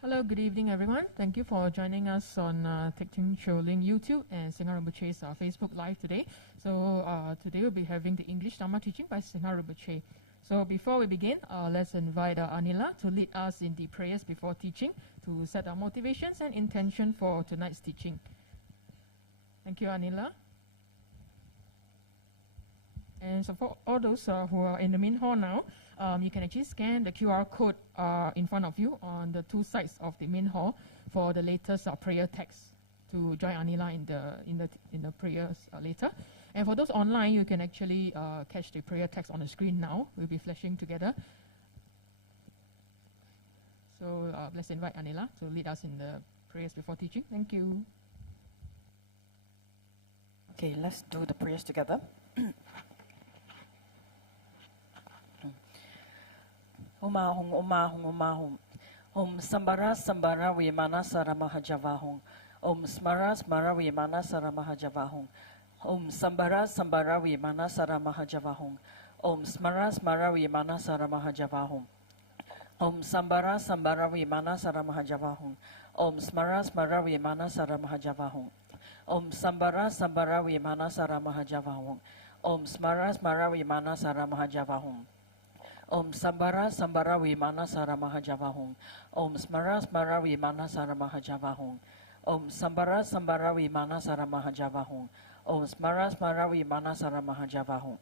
Hello, good evening everyone. Thank you for joining us on Teaching Sholing YouTube and Singha Rinpoche's Facebook Live today. So today we'll be having the English Dharma teaching by Singha Rinpoche. So before we begin, let's invite Anila to lead us in the prayers before teaching to set our motivations and intention for tonight's teaching. Thank you, Anila. And so for all those who are in the main hall now, you can actually scan the QR code in front of you on the two sides of the main hall for the latest prayer text to join Anila in the prayers later. And for those online, you can actually catch the prayer text on the screen now. We'll be flashing together. So let's invite Anila to lead us in the prayers before teaching. Thank you. Okay, let's do the prayers together. Om Sambara Sambara Vimana Saramahajavahum. Om Smara Smara Vimana Saramahajavahum. Om Sambara Sambara Vimana Saramahajavahum. Om Smara Smara Vimana Saramahajavahum. Om Sambara Sambara Vimana Saramahajavahum. Om Smara Smara Vimana Saramahajavahum. Om Sambara Sambara Vimana Saramahajavahum. Om Smara Smara Vimana Saramahajavahum. Om Sambara Sambara Vimana Saramahajavahum. Om Smara Smara Vimana Saramahajavahum. Om Sambara Sambara Vimana Saramahajavahum. Om Smara Smara Vimana Saramahajavahum.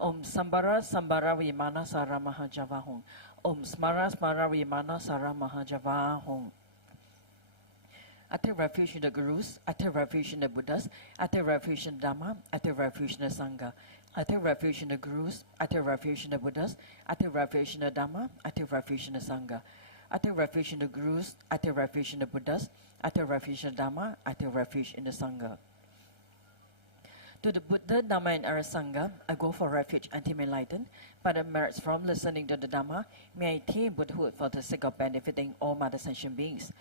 Om Sambara Sambara Vimana Saramahajavahum. Om Smara Smara Vimana Saramahajavahum. I take refuge in the Gurus, I take refuge in the Buddhas, I take refuge in Dharma, I take refuge in the Sangha. I take refuge in the Gurus, I take refuge in the Buddhas, I take refuge in the Dharma, I take refuge in the Sangha. I take refuge in the Gurus, I take refuge in the Buddhas, I take refuge in the Dharma, I take refuge in the Sangha. To the Buddha, Dharma, and Arya Sangha, I go for refuge until enlightened. By the merits from listening to the Dharma, may I attain Buddhahood for the sake of benefiting all mother sentient beings.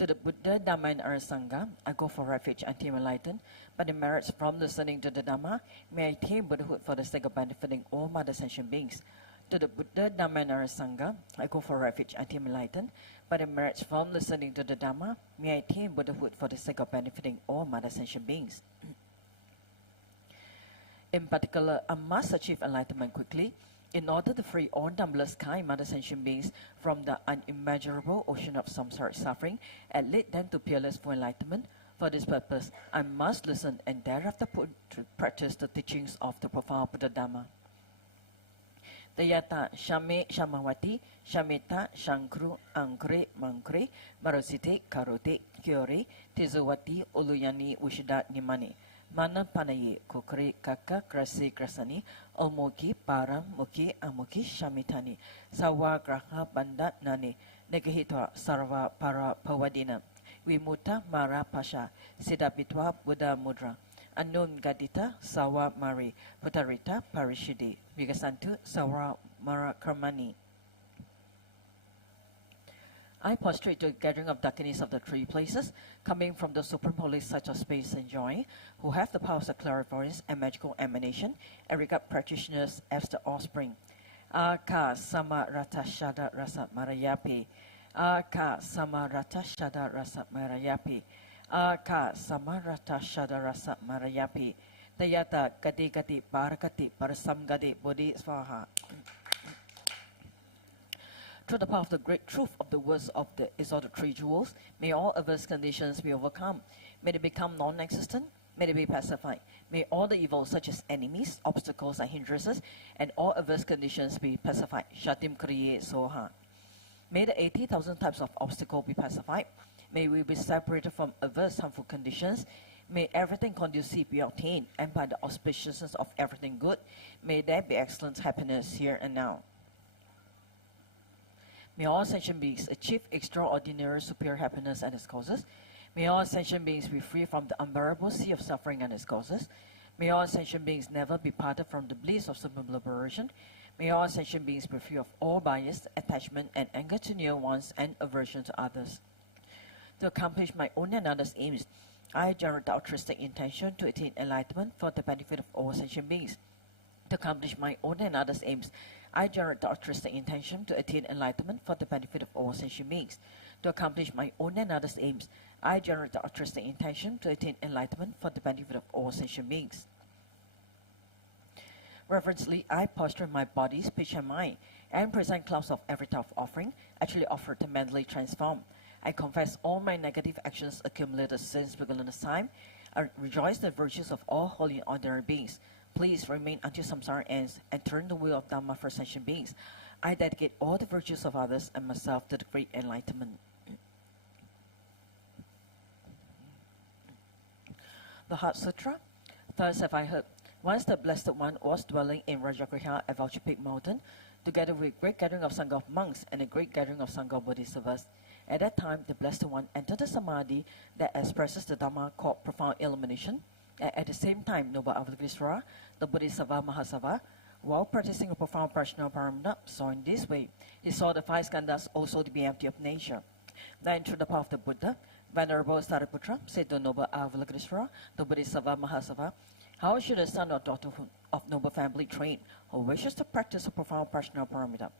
To the Buddha, Dharma, and Arya Sangha, I go for refuge until enlightened. By the merits from listening to the Dharma, may I attain Buddhahood for the sake of benefiting all mother sentient beings. To the Buddha, Dharma, and Arya Sangha, I go for refuge until enlightened. By the merits from listening to the Dharma, may I attain Buddhahood for the sake of benefiting all mother sentient beings. In particular, I must achieve enlightenment quickly in order to free all numberless kind mother sentient beings from the unimmeasurable ocean of samsaric suffering and lead them to peerless full enlightenment. For this purpose, I must listen and thereafter put to practice the teachings of the profound Buddha Dharma. Tayata Shame Shamawati Shameta Shankru Ankre Mankre Marosite Karote Kyore Tizawati Uluyani Ushida Nimani Mana Panaye Kokre Kaka Krasi Krasani Omoki Param Muki Amuki Shamitani Sawa Graha Banda Nani Negahitwa Sarva Para Pawadina Vimuta Mara Pasha Siddhapitwa Buddha Mudra Anun Gadita Sawa Mari Putarita Parishidi Vigasantu Sawa Mara Karmani. I prostrate to the gathering of Dakinis of the three places, coming from the supreme holy sites of space and joy, who have the powers of clairvoyance and magical emanation, and regard practitioners as the offspring. Aka Sama Rata Shada Rasa Marayapi. Aka Sama Rata Shada Rasa Marayapi. Aka Sama Rata Shada Rasa Marayapi. Tayata Gati Gati Barakati Parasam Gati Bodhi Svaha. Through the power of the great truth of the words of the exalted three jewels, may all adverse conditions be overcome. May they become non-existent. May they be pacified. May all the evils such as enemies, obstacles, and hindrances, and all adverse conditions be pacified. Shatim Kriye Soha. May the 80,000 types of obstacles be pacified. May we be separated from adverse harmful conditions. May everything conducive be obtained, and by the auspiciousness of everything good, may there be excellent happiness here and now. May all sentient beings achieve extraordinary superior happiness and its causes. May all sentient beings be free from the unbearable sea of suffering and its causes. May all sentient beings never be parted from the bliss of supreme liberation. May all sentient beings be free of all bias, attachment, and anger to near ones and aversion to others. To accomplish my own and others' aims, I generate the altruistic intention to attain enlightenment for the benefit of all sentient beings. To accomplish my own and others' aims, I generate the altruistic intention to attain enlightenment for the benefit of all sentient beings. To accomplish my own and others' aims, I generate the altruistic intention to attain enlightenment for the benefit of all sentient beings. Reverently, I posture my body, speech, and mind, and present clouds of every type of offering, actually offered to mentally transform. I confess all my negative actions accumulated since beginner's time. I rejoice the virtues of all holy and ordinary beings. Please remain until samsara ends and turn the wheel of Dharma for sentient beings. I dedicate all the virtues of others and myself to the great enlightenment. The Heart Sutra. Thus have I heard. Once the Blessed One was dwelling in Rajagriha at Vulture Peak Mountain, together with a great gathering of Sangha of monks and a great gathering of Sangha of Bodhisattvas. At that time, the Blessed One entered the Samadhi that expresses the Dharma called profound illumination. At the same time, Noble Avalokitesvara, the Bodhisattva Mahasava, while practicing a profound prajna paramita, saw in this way. He saw the five skandhas also to be empty of nature. Then, through the power of the Buddha, Venerable Sariputra said to Noble Avalokiteshvara, the Bodhisattva Mahasava, how should a son or daughter of noble family train who wishes to practice a profound personal paramita?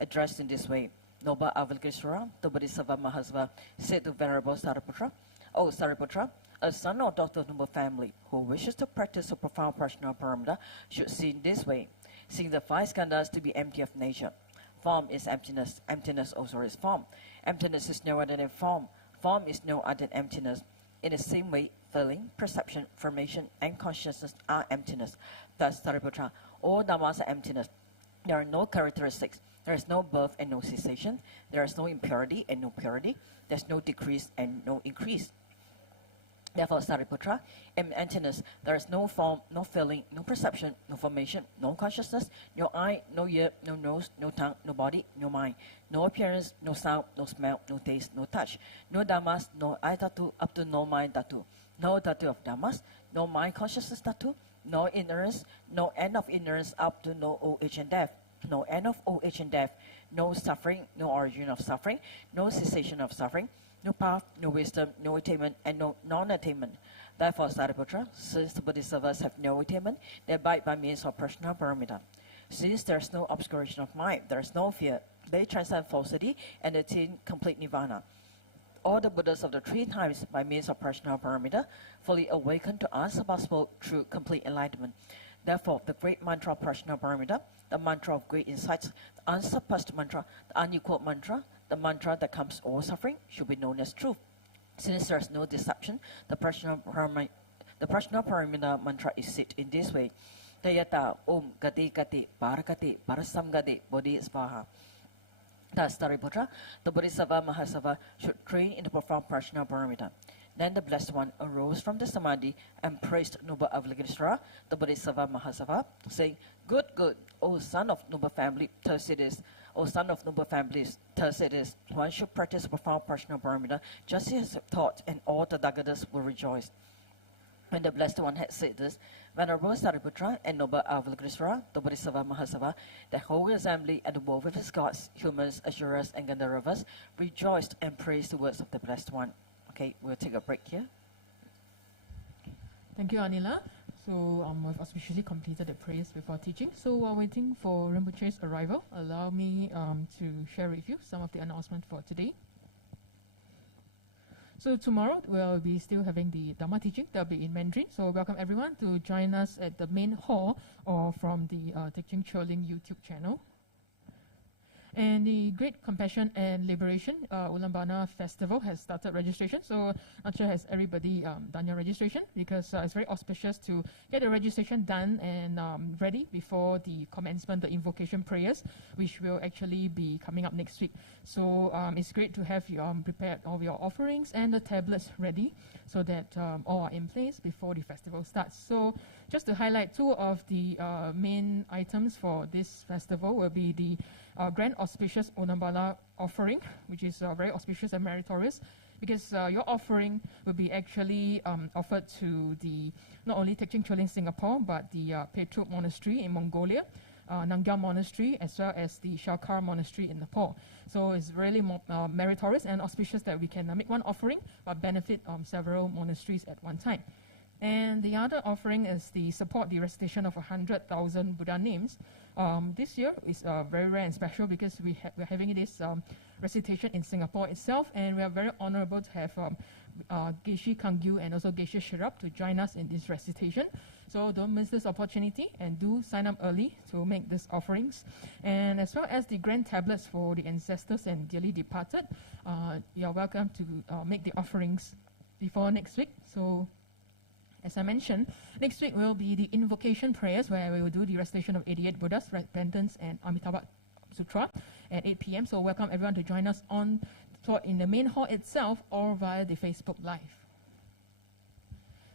Addressed in this way, Noble Avalokiteshvara, the Bodhisattva Mahasava, said to Venerable Sariputra, O Sariputra, a son or daughter of noble family who wishes to practice a profound personal paramita should see in this way, seeing the five skandhas to be empty of nature. Form is emptiness. Emptiness also is form. Emptiness is no other than form. Form is no other than emptiness. In the same way, feeling, perception, formation, and consciousness are emptiness. Thus, Sariputra, all dhammas are emptiness. There are no characteristics. There is no birth and no cessation. There is no impurity and no purity. There is no decrease and no increase. Therefore, Sariputra, in emptiness, there is no form, no feeling, no perception, no formation, no consciousness, no eye, no ear, no nose, no tongue, no body, no mind, no appearance, no sound, no smell, no taste, no touch, no dhammas, no eye tattoo up to no mind tattoo, no tattoo of dhammas, no mind consciousness tattoo, no ignorance, no end of ignorance up to no old age and death, no end of old age and death, no suffering, no origin of suffering, no cessation of suffering, no path, no wisdom, no attainment, and no non-attainment. Therefore, Sariputra, since the Bodhisattvas have no attainment, they abide by means of personal paramita. Since there is no obscuration of mind, there is no fear, they transcend falsity and attain complete nirvana. All the Buddhas of the three times, by means of personal paramita, fully awaken to unsurpassable true complete enlightenment. Therefore, the great mantra of personal paramita, the mantra of great insights, the unsurpassed mantra, the unequaled mantra, the mantra that comes all suffering, should be known as truth. Since there is no deception, the personal paramita mantra is said in this way: Tayata Om Gati Gati Parakati Parasam Gati Bodhi Svaha. Thus, Sariputra, the Bodhisattva Mahasava, should train in the profound personal paramita. Then the Blessed One arose from the Samadhi and praised Noble Avalokiteshvara, the Bodhisattva Mahasava, saying, Good, good, O son of noble family, thus it is. O son of noble families, thus it is. One should practice profound personal paramita, just as taught, and all the Tagadas will rejoice. When the Blessed One had said this, Venerable Sariputra and Noble Avalokiteshvara, the Bodhisattva Mahasava, the whole assembly and the world with its gods, humans, asuras, and Gandharvas, rejoiced and praised the words of the Blessed One. Okay, we'll take a break here. Thank you, Anila. So we've auspiciously completed the prayers before teaching. So while waiting for Rinpoche's arrival, allow me to share with you some of the announcements for today. So tomorrow we'll be still having the Dharma teaching. That'll be in Mandarin. So welcome everyone to join us at the main hall or from the Teaching Choling YouTube channel. And the Great Compassion and Liberation Ulaanbaatar Festival has started registration. So not sure has everybody done your registration, because it's very auspicious to get the registration done and ready before the commencement, the invocation prayers, which will actually be coming up next week. So it's great to have you prepared all your offerings and the tablets ready so that all are in place before the festival starts. So just to highlight, two of the main items for this festival will be the Grand Auspicious Ulaanbaatar offering, which is very auspicious and meritorious, because your offering will be actually offered to the not only Tekching Choling Singapore, but the Petruk Monastery in Mongolia, Nangyal Monastery, as well as the Shalkar Monastery in Nepal. So it's really meritorious and auspicious that we can make one offering but benefit several monasteries at one time. And the other offering is the support the recitation of 100,000 Buddha names. This year is very rare and special because we're having this recitation in Singapore itself, and we are very honorable to have Geshe Kangyu and also Geshe Shirap to join us in this recitation. So don't miss this opportunity and do sign up early to make these offerings. And as well as the grand tablets for the ancestors and dearly departed, you're welcome to make the offerings before next week. So as I mentioned, next week will be the invocation prayers, where we will do the recitation of 88 Buddhas, repentance, and Amitabha Sutra at 8 p.m. So welcome everyone to join us in the main hall itself or via the Facebook Live.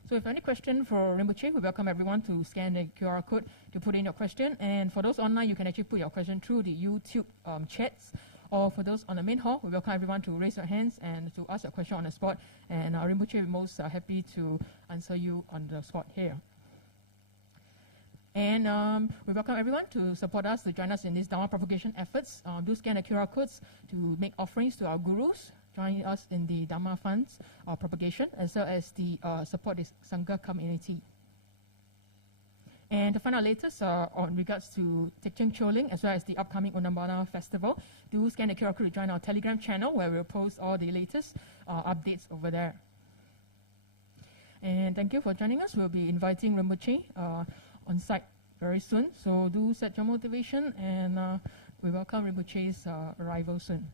So if any question for Rinpoche, we welcome everyone to scan the QR code to put in your question. And for those online, you can actually put your question through the YouTube chats. Or for those on the main hall, we welcome everyone to raise your hands and to ask a question on the spot. And Rinpoche will be most happy to answer you on the spot here. And we welcome everyone to support us, to join us in these Dharma propagation efforts. Do scan the QR codes to make offerings to our gurus join us in the Dharma funds propagation, as well as the support the Sangha community. And to find out latest on regards to Teaching Choling, as well as the upcoming Unambana Festival, do scan the QR code to join our Telegram channel, where we'll post all the latest updates over there. And thank you for joining us. We'll be inviting Rinpoche on site very soon. So do set your motivation, and we welcome Rinpoche's arrival soon.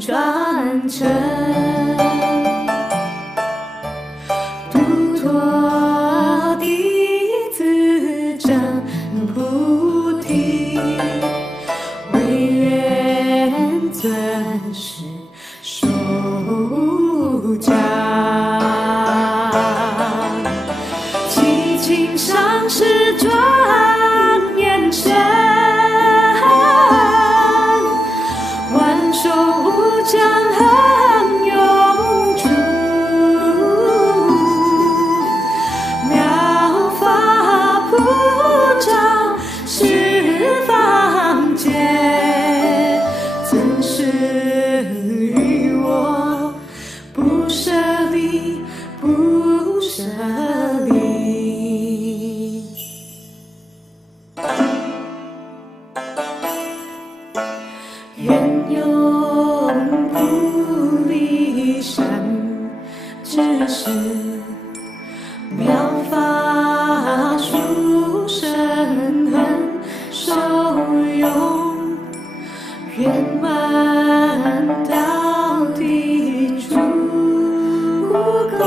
传承，度脱弟子证菩提，唯愿尊师授教，祈请上师庄严身，万寿无疆恒永驻，妙法普照十方界，尊师于我不舍离，不舍离。愿永不离善知识，妙法殊深恒受用，圆满到底诸功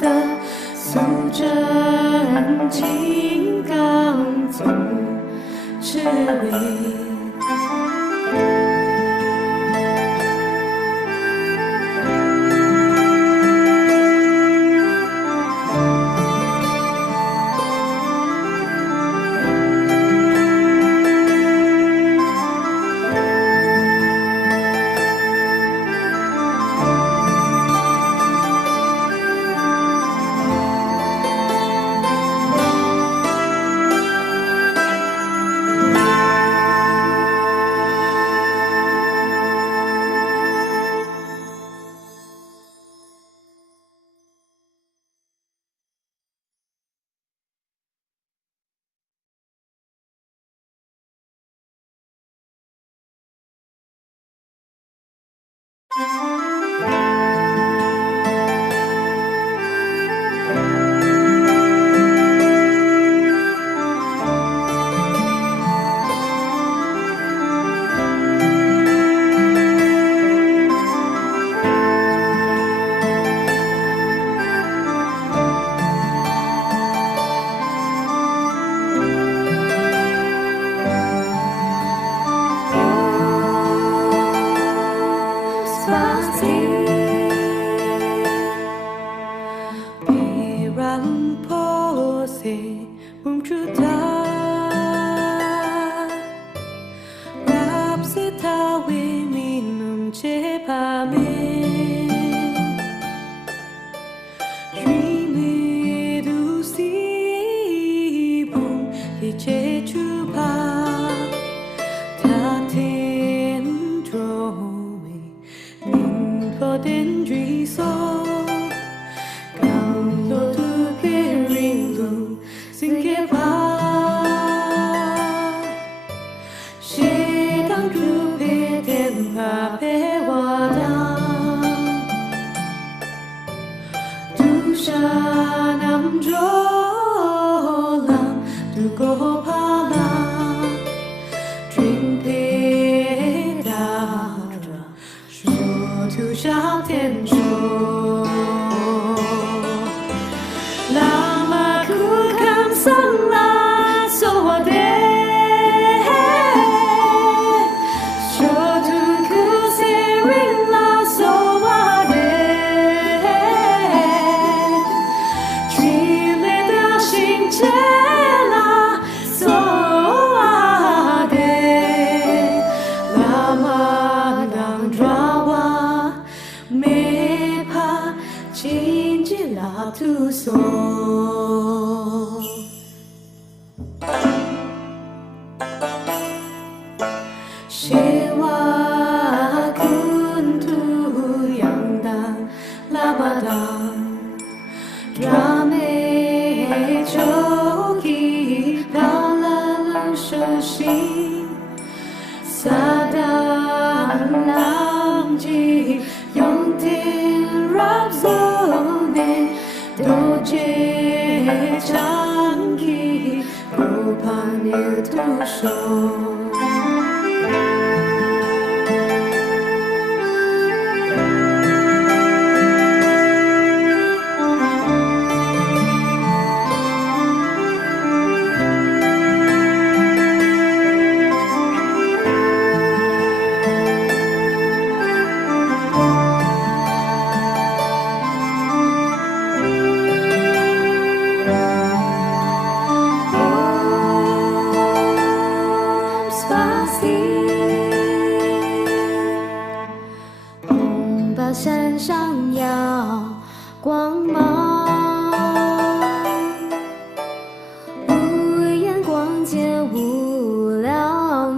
德，速证金刚宗持理。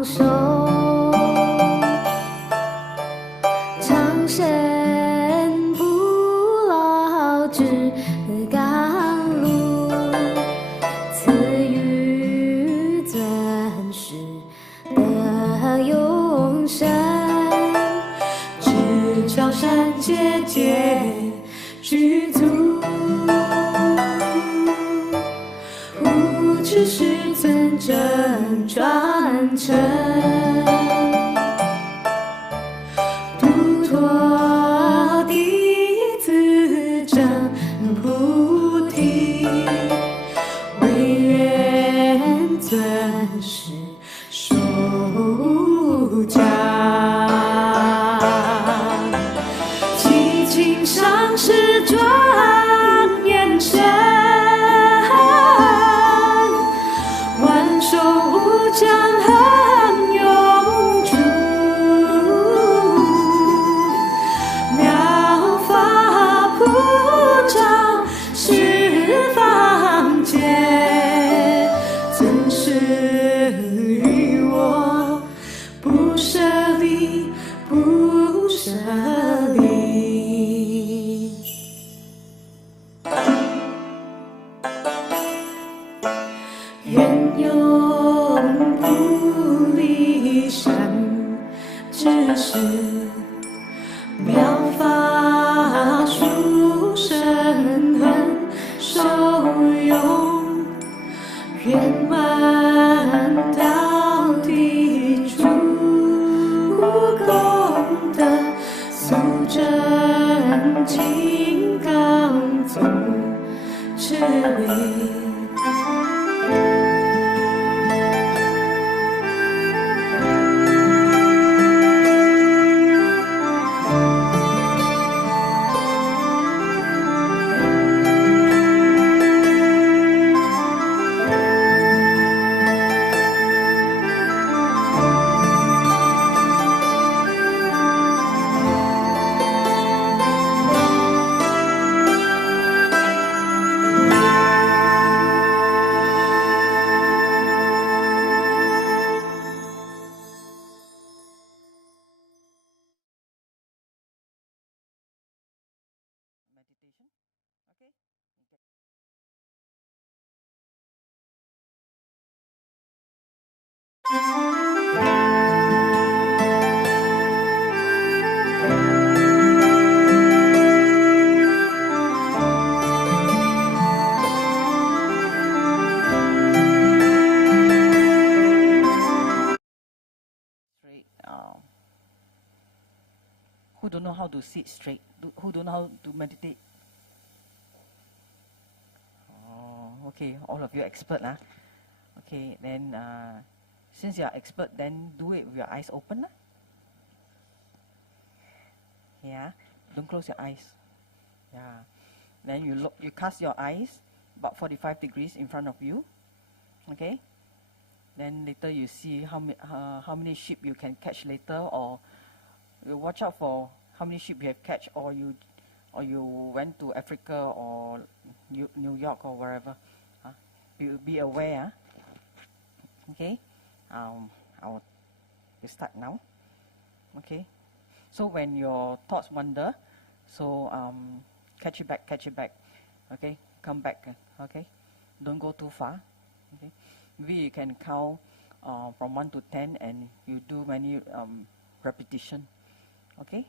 修，长生不老之甘露，赐予尊师的永生，只教善解解具足，无知是尊真传承，度脱弟子证菩提，唯愿尊师授教，其情上师庄严身，万寿无疆恒永驻，妙法普照十方界，尊师于我不舍离，不舍离。愿永不离善知识，妙法殊胜恒受用，圆满到底诸功德，速证金刚宗智慧。meditation. Okay. Straight. Who don't know how to sit straight? Who don't know how to meditate? Oh, okay. All of you expert, lah. Okay, then since you are expert, then do it with your eyes open, lah. Yeah. Don't close your eyes. Yeah. Then you look. You cast your eyes about 45 degrees in front of you. Okay. Then later you see how many sheep you can catch later, or you watch out for how many sheep you have catch, or you went to Africa or New York or wherever. Be aware. Okay. I'll start now. Okay. So when your thoughts wander, so catch it back. Okay. Come back. Okay. Don't go too far. Okay. Maybe you can count from 1 to 10 and you do many repetition. Okay?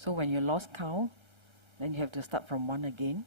So when you lost count, then you have to start from 1 again.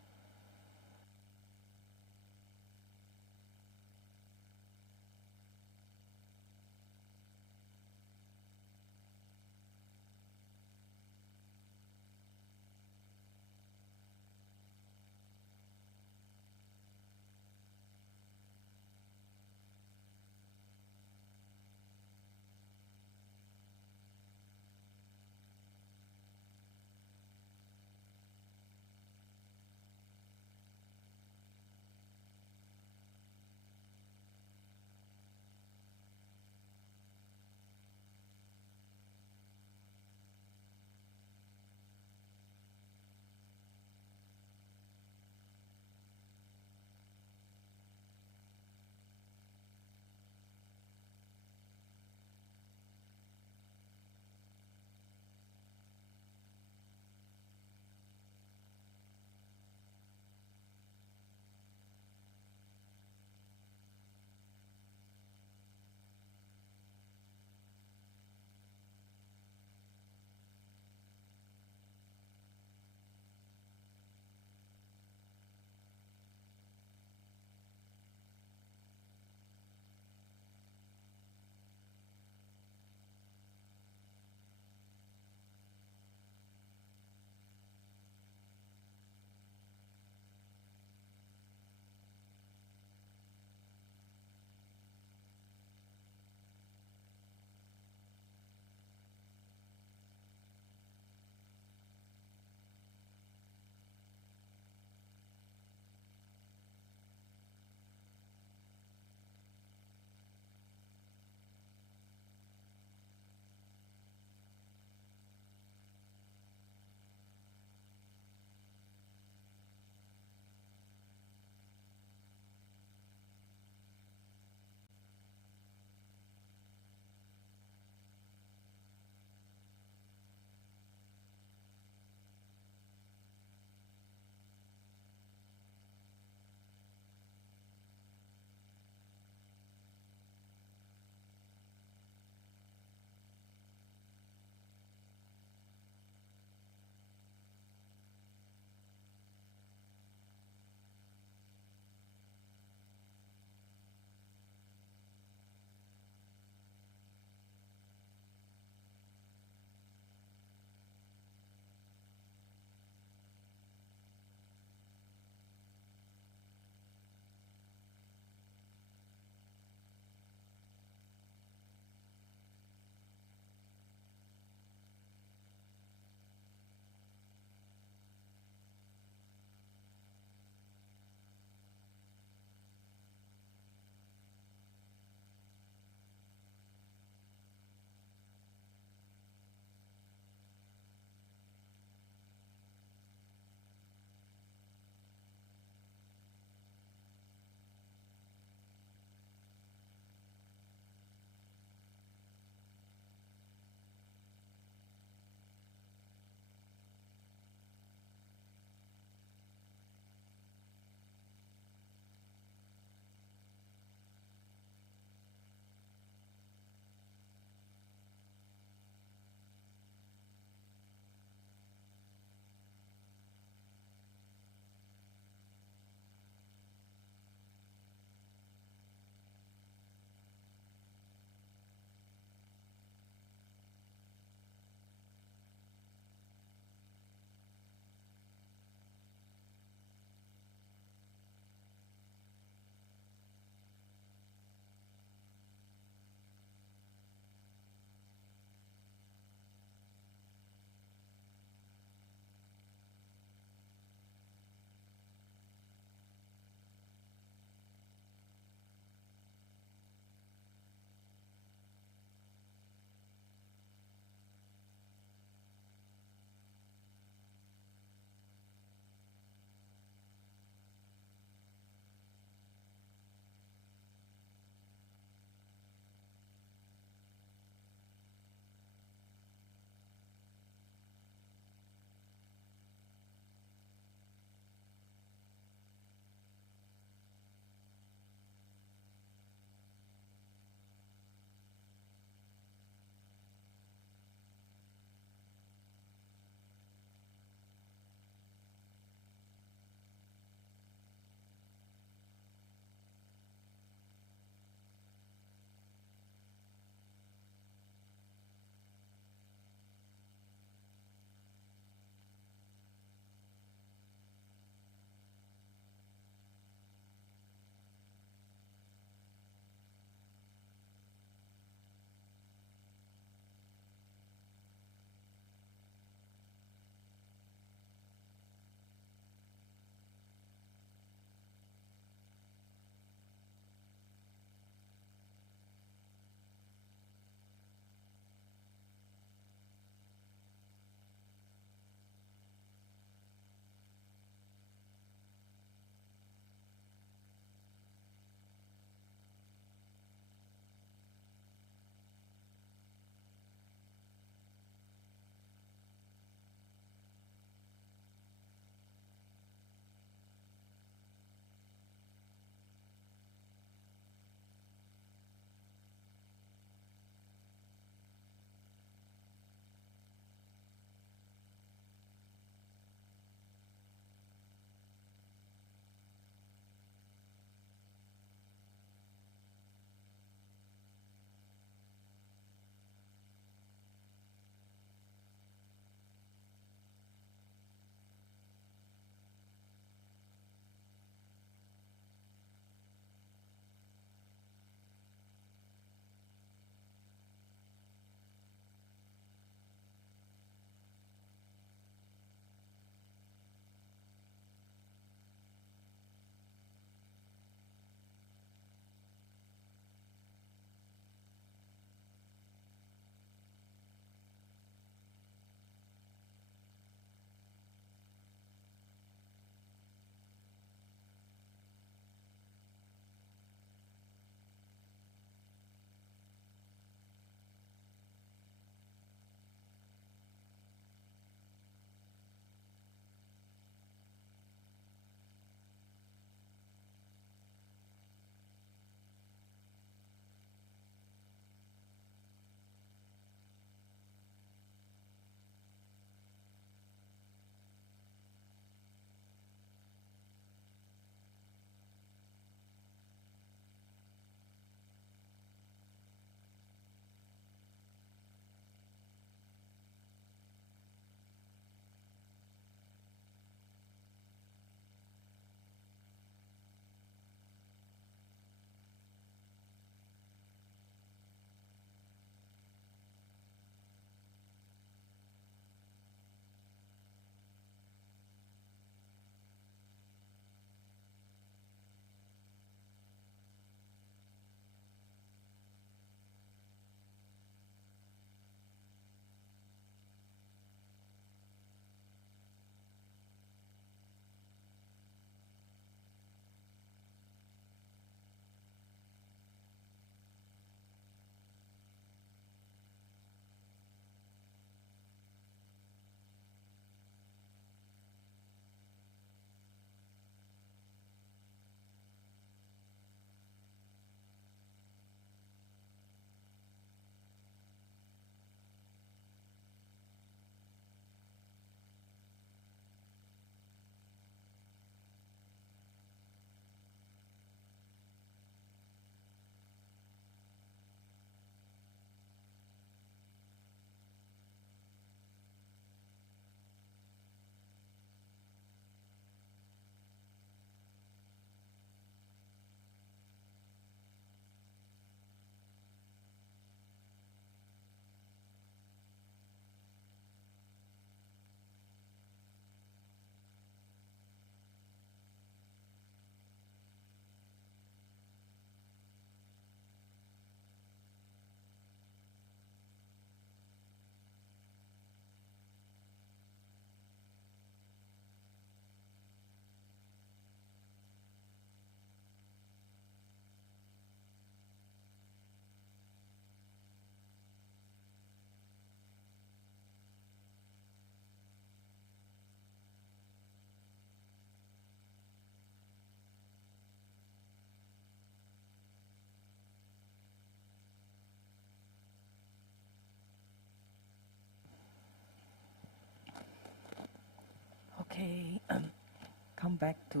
come back to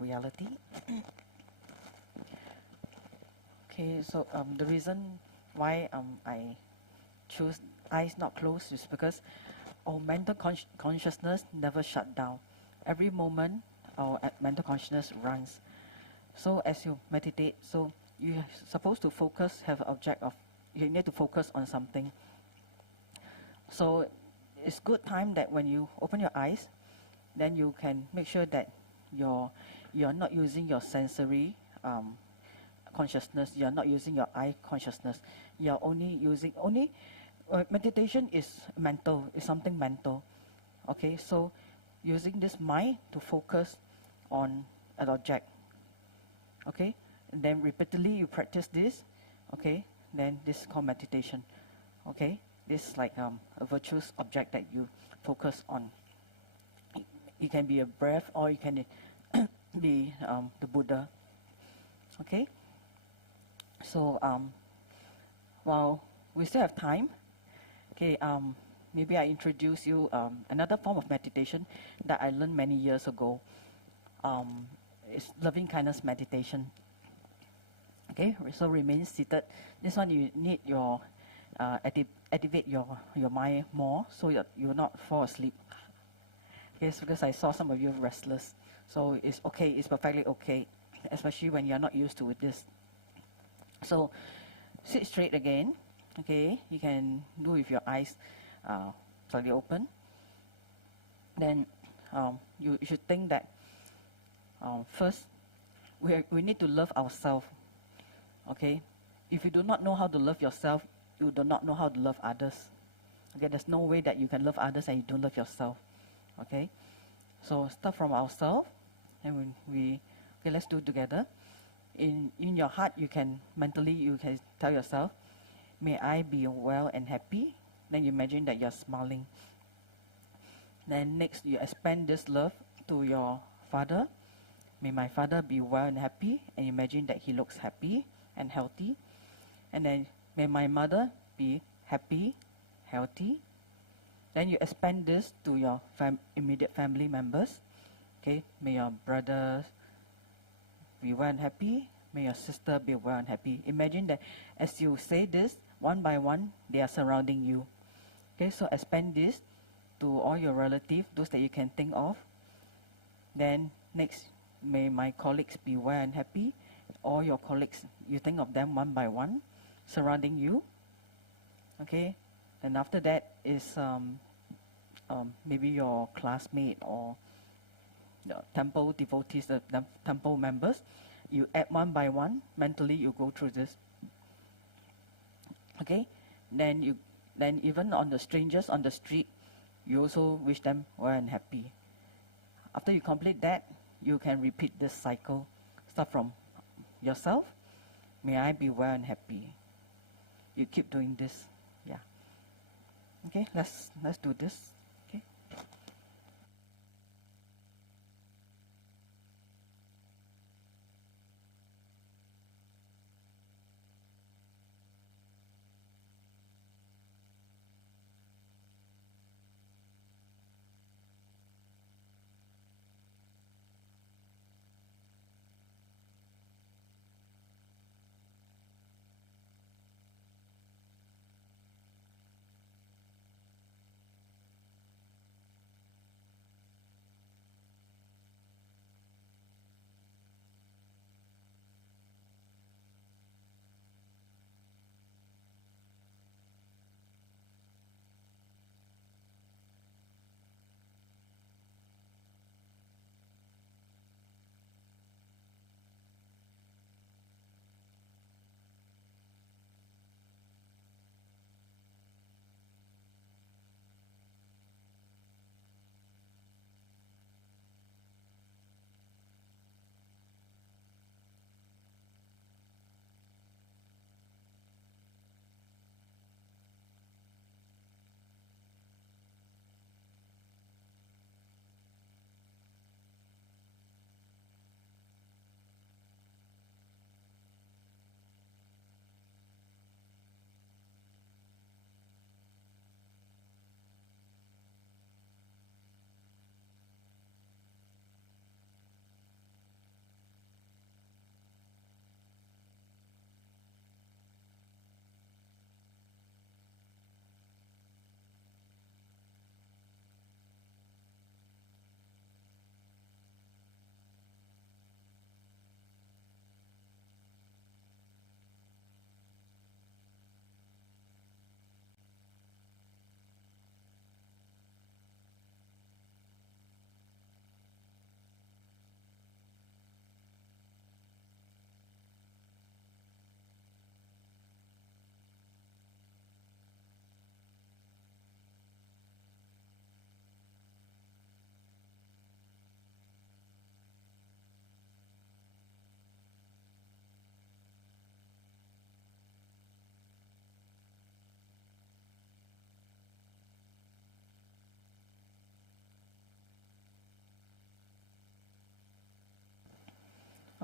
reality. Okay, so the reason why I choose eyes not closed is because our mental consciousness never shut down. Every moment our mental consciousness runs. So as you meditate, so you're supposed to focus, have an object of, you need to focus on something. So it's good time that when you open your eyes, then you can make sure that you're not using your sensory consciousness, you're not using your eye consciousness, you're only using, meditation is mental, is something mental. Okay, so using this mind to focus on an object. Okay, and then repeatedly you practice this. Okay, then this is called meditation. Okay, this is like a virtuous object that you focus on. It can be a breath, or it can be the Buddha. Okay, so while we still have time, okay, maybe I introduce you another form of meditation that I learned many years ago. It's loving kindness meditation. Okay, so remain seated. This one you need your activate your mind more so that you will not fall asleep. Yes, because I saw some of you restless. So it's okay, it's perfectly okay, especially when you're not used to this. So sit straight again. Okay, you can do with your eyes slightly open. Then you should think that first we need to love ourselves. Okay, if you do not know how to love yourself, you do not know how to love others. Okay, there's no way that you can love others and you don't love yourself. Okay, so start from ourselves, and okay, let's do it together. In your heart, you can tell yourself, may I be well and happy. Then you imagine that you're smiling. Then next, you expand this love to your father. May my father be well and happy, and imagine that he looks happy and healthy. And then may my mother be happy, healthy. Then you expand this to your immediate family members. Okay, may your brother be well and happy. May your sister be well and happy. Imagine that as you say this, one by one, they are surrounding you. Okay, so expand this to all your relatives, those that you can think of. Then next, may my colleagues be well and happy. All your colleagues, you think of them one by one, surrounding you. Okay, and after that is maybe your classmate or the temple devotees, the temple members. You add one by one. Mentally, you go through this. Okay, then even on the strangers on the street, you also wish them well and happy. After you complete that, you can repeat this cycle. Start from yourself. May I be well and happy. You keep doing this. Yeah. Okay, let's do this. Okay.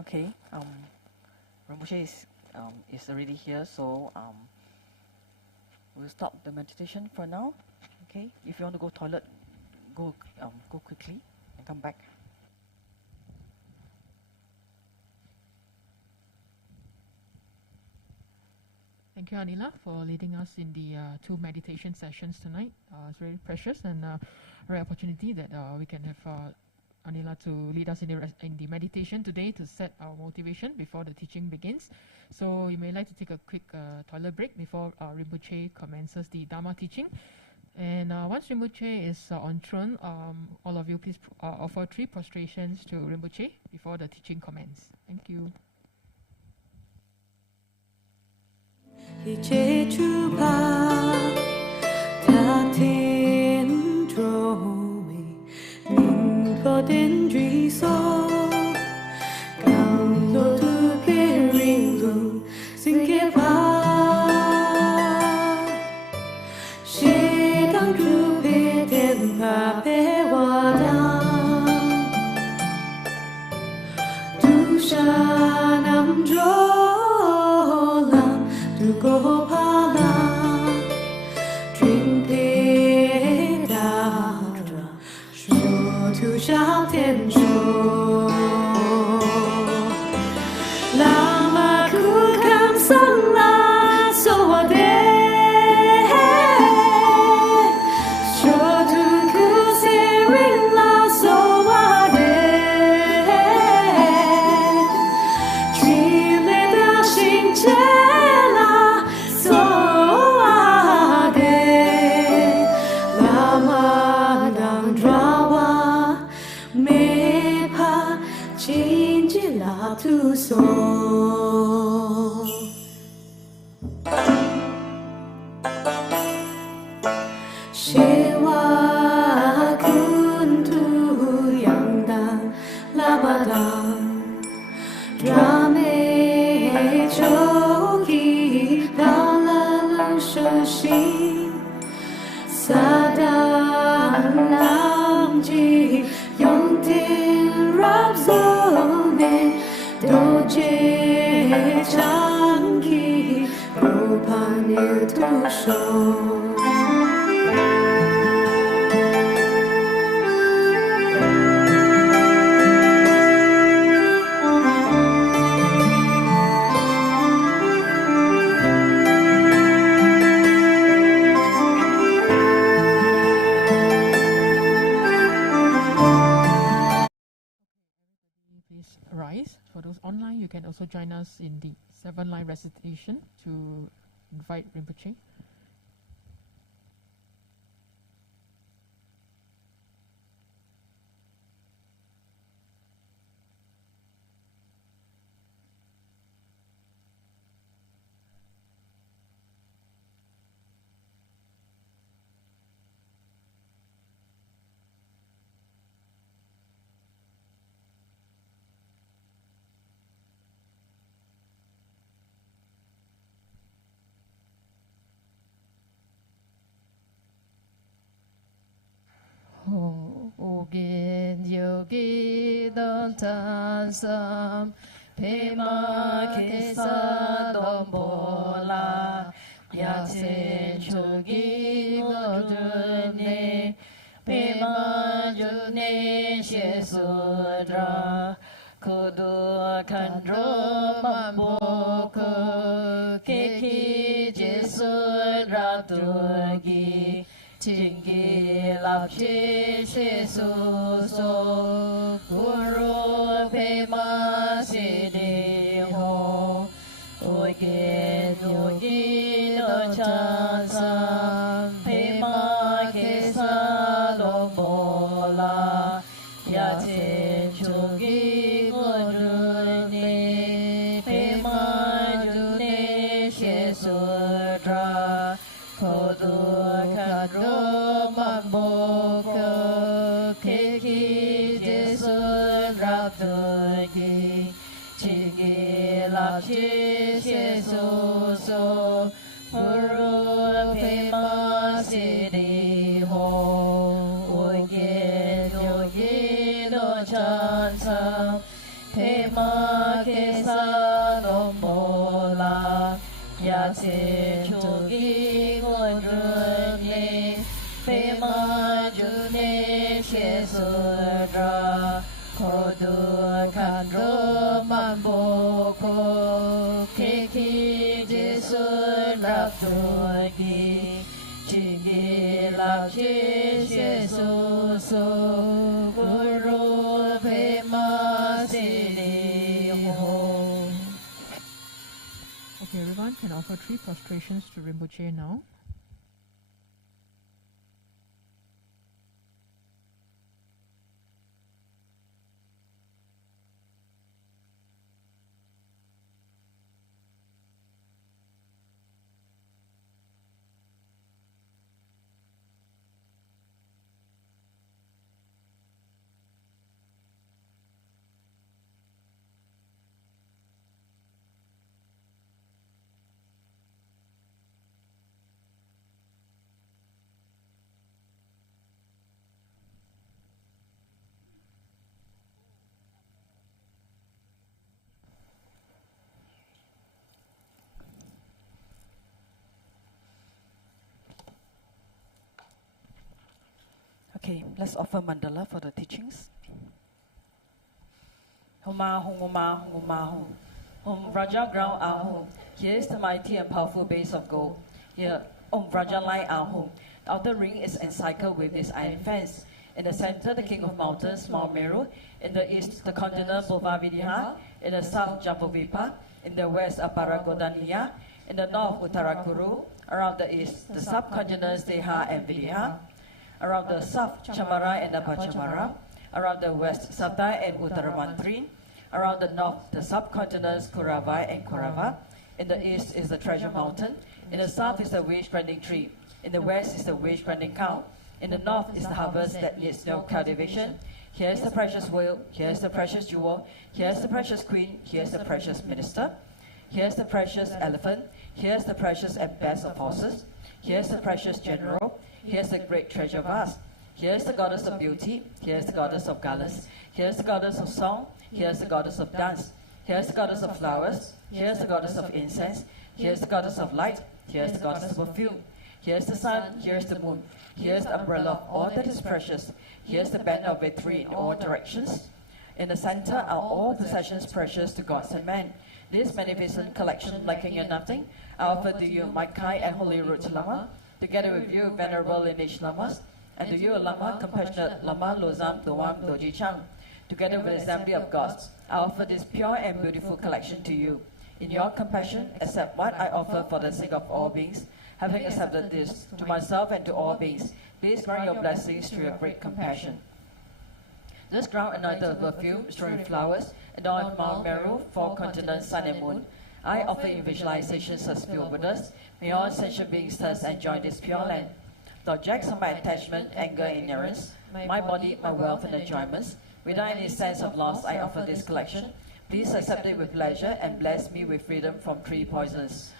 Okay. Rinpoche is already here, so we'll stop the meditation for now. Okay. If you want to go toilet, go quickly and come back. Thank you, Anila, for leading us in the 2 meditation sessions tonight. It's very precious and rare opportunity that we can have Anila to lead us in the meditation today to set our motivation before the teaching begins. So you may like to take a quick toilet break before Rinpoche commences the Dharma teaching. And once Rinpoche is on throne, all of you please offer 3 prostrations to Rinpoche before the teaching commences. Thank you. Rise. For those online, you can also join us in the 7-line recitation to invite Rinpoche. Yogi Dantasam Pema Kesa Dombola Yatsen Chogi Modune Pema June Shesudra Kodo Kandro Mamboko Keki Jesudra Turgi Chingi lapchi shisu so Guru pema sidi ho Oge yogi no chansa Pema kesa lombola Yatin chogi guruni Pema june shesudra Kodu Roma Boko Kiki Jesu Rapturgi Chigi Lapchi Jesu So Uru Pema Sidi Ho Oge Yogi No Chansa Pema Kesa no Mola Yase Chogi Gondruni Pema June Shesura Kodu Kandro Mamboko Keki Jesu Raptogi Chingi Lapchi Shesu So Guru Pema Sini Ho. Okay, everyone can offer 3 prostrations to Rinpoche now. Okay, let's offer mandala for the teachings. Homa hum homa hum homa hum. Om Raja ground ahum. Here is the mighty and powerful base of gold. Here, Om Raja line ahum. The outer ring is encircled with this iron fence. In the center, the king of mountains, Mount Meru. In the east, the continent Bhuvavidiha. In the south, Jambuvipa. In the west, Aparagodaniya. In the north, Uttarakuru. Around the east, the subcontinents Deha and Vidiha. Around the south, Chamara and Apachamara. Around the west, Sabda and Uttaramantri. Around the north, the subcontinents Kuravai and Kurava. In the east is the treasure mountain. In the south is the wish-granting tree. In the west is the wish-granting cow. In the north is the harvest that needs no cultivation. Here's the precious whale. Here's the precious jewel. Here's the precious queen. Here's the precious minister. Here's the precious elephant. Here's the precious and best of horses. Here's the precious general. Here's the great treasure vast. Here's the goddess of beauty. Here's the goddess of garlands. Here's the goddess of song. Here's the goddess of dance. Here's the goddess of flowers. Here's the goddess of incense. Here's the goddess of light. Here's the goddess of perfume. Here's the sun. Here's the moon. Here's the umbrella of all that is precious. Here's the banner of victory in all directions. In the center are all possessions precious to gods and men. This magnificent collection, lacking in nothing, I offer to you, my kind and holy root Lama, together with you, venerable lineage Lamas, and to you, Lama, compassionate Lama Lozam Doam Doji Chang. Together with the assembly of gods, I offer this pure and beautiful collection to you. In your compassion, accept what I offer for the sake of all beings. Having accepted this, to myself and to all beings, please grant your blessings through your great compassion. This ground anointed with perfume, strewn with flowers, adorned with Mount Meru, 4 continents, sun and moon. I offer in visualizations as pure Buddhas. May all sentient beings thus enjoy this pure land. The objects of my attachment, anger, and ignorance, my body, my wealth, and enjoyments, without any sense of loss, I offer this collection. Please accept it with pleasure and bless me with freedom from 3 poisons.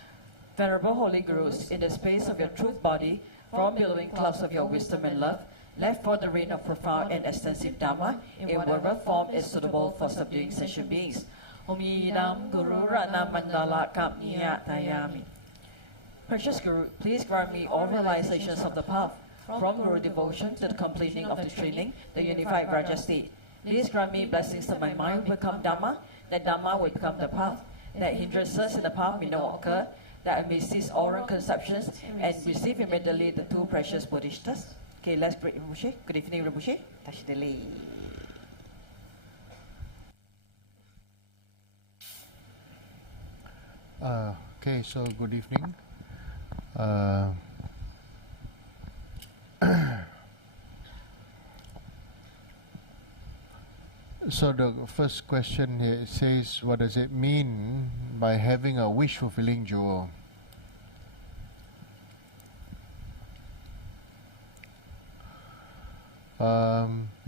Venerable Holy Gurus, in the space of your truth body, from billowing clouds of your wisdom and love, let forth the rain of profound and extensive Dharma, in whatever form is suitable for subduing sentient beings. Om Yidam Guru Rana Mandala Kapniya Tayami. Precious Guru, please grant me all realizations of the path, from Guru devotion to the completing of the training, the unified Raja state. Please grant me blessings that my mind will become Dharma, that Dharma will become the path, that hindrances in the path may not occur, that I may cease all wrong conceptions and receive immediately the 2 precious Bodhisattvas. Okay, let's greet Rinpoche. Good evening, Rinpoche. Tashdali. Okay, so good evening. So the first question here says, what does it mean by having a wish-fulfilling jewel?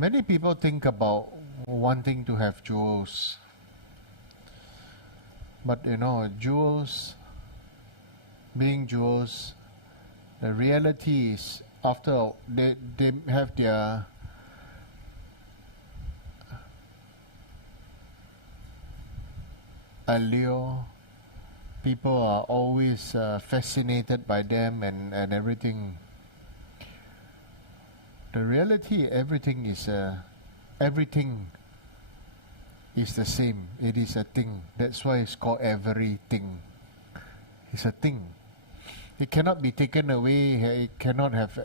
Many people think about wanting to have jewels, but you know, jewels, being jewels, the reality is after they have their allure. People are always fascinated by them and everything. The reality, everything is the same. It is a thing. That's why it's called everything. It's a thing. It cannot be taken away. It cannot have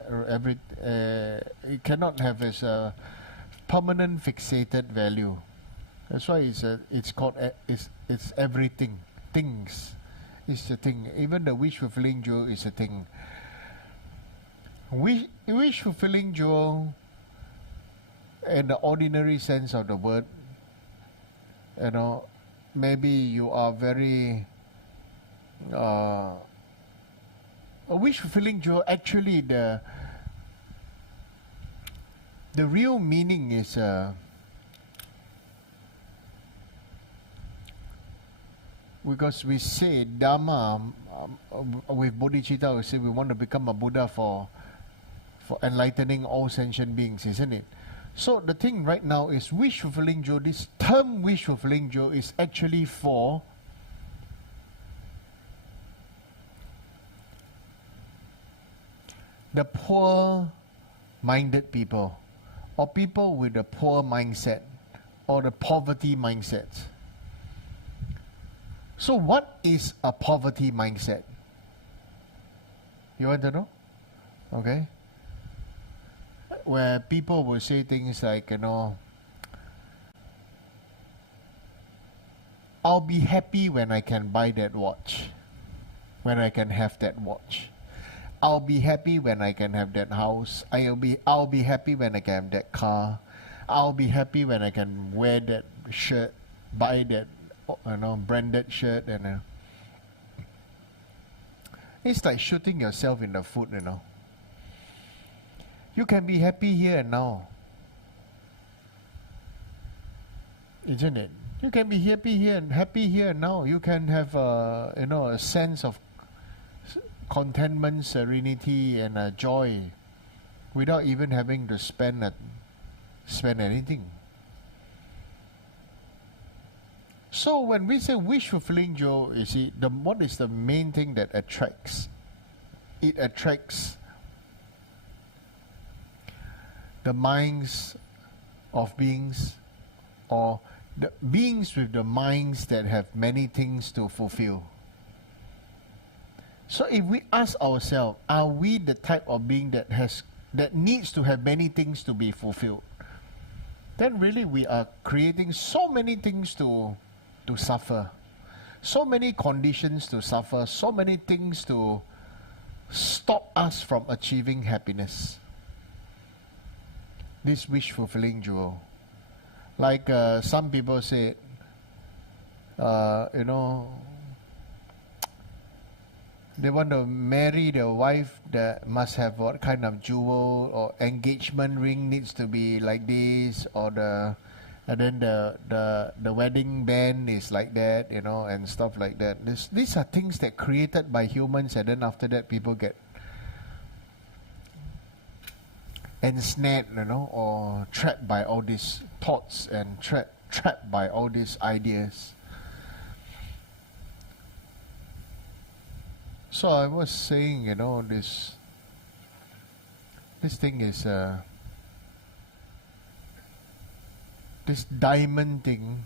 it cannot have as a permanent fixated value. That's why it's called it's everything. Things. It's a thing. Even the wish fulfilling jewel is a thing. Wish fulfilling jewel, in the ordinary sense of the word, maybe you are very a wish fulfilling jewel. Actually, the real meaning is because we say Dharma with bodhicitta, we say we want to become a Buddha for enlightening all sentient beings, isn't it? So the thing right now is wish fulfilling jewel. This term wish fulfilling jewel is actually for the poor-minded people, or people with a poor mindset, or the poverty mindset. So what is a poverty mindset? You want to know? Okay. Where people will say things like, I'll be happy when I can buy that watch, when I can have that watch. I'll be happy when I can have that house. I'll be happy when I can have that car. I'll be happy when I can wear that shirt, buy that branded shirt, and it's like shooting yourself in the foot. You can be happy here and now, isn't it? You can be happy here and now. You can have a sense of contentment, serenity, and joy, without even having to spend anything. So when we say wish fulfilling jewel, you see, what is the main thing that attracts? It attracts the minds of beings, or the beings with the minds that have many things to fulfill. So if we ask ourselves, are we the type of being that needs to have many things to be fulfilled? Then really we are creating so many things to suffer, so many conditions to suffer, so many things to stop us from achieving happiness. This wish fulfilling jewel. Like some people say, they want to marry the wife that must have what kind of jewel, or engagement ring needs to be like this, or then the wedding band is like that, and stuff like that. These are things that created by humans, and then after that people get ensnared, or trapped by all these thoughts, and trapped by all these ideas. So I was saying, this thing is this diamond thing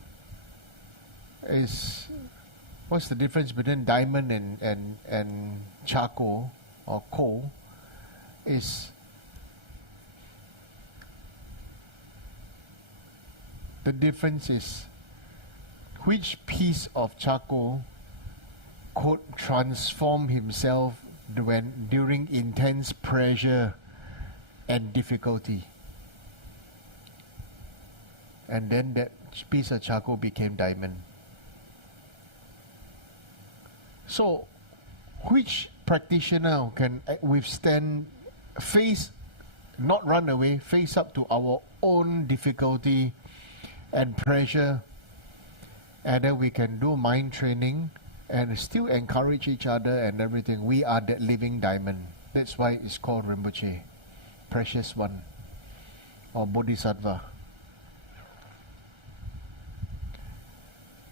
is, what's the difference between diamond and charcoal or coal? Is the difference is which piece of charcoal could transform himself during intense pressure and difficulty. And then that piece of charcoal became diamond. So, which practitioner can not run away, face up to our own difficulty and pressure, and then we can do mind training and still encourage each other and everything. We are that living diamond. That's why it's called Rinpoche, precious one, or Bodhisattva.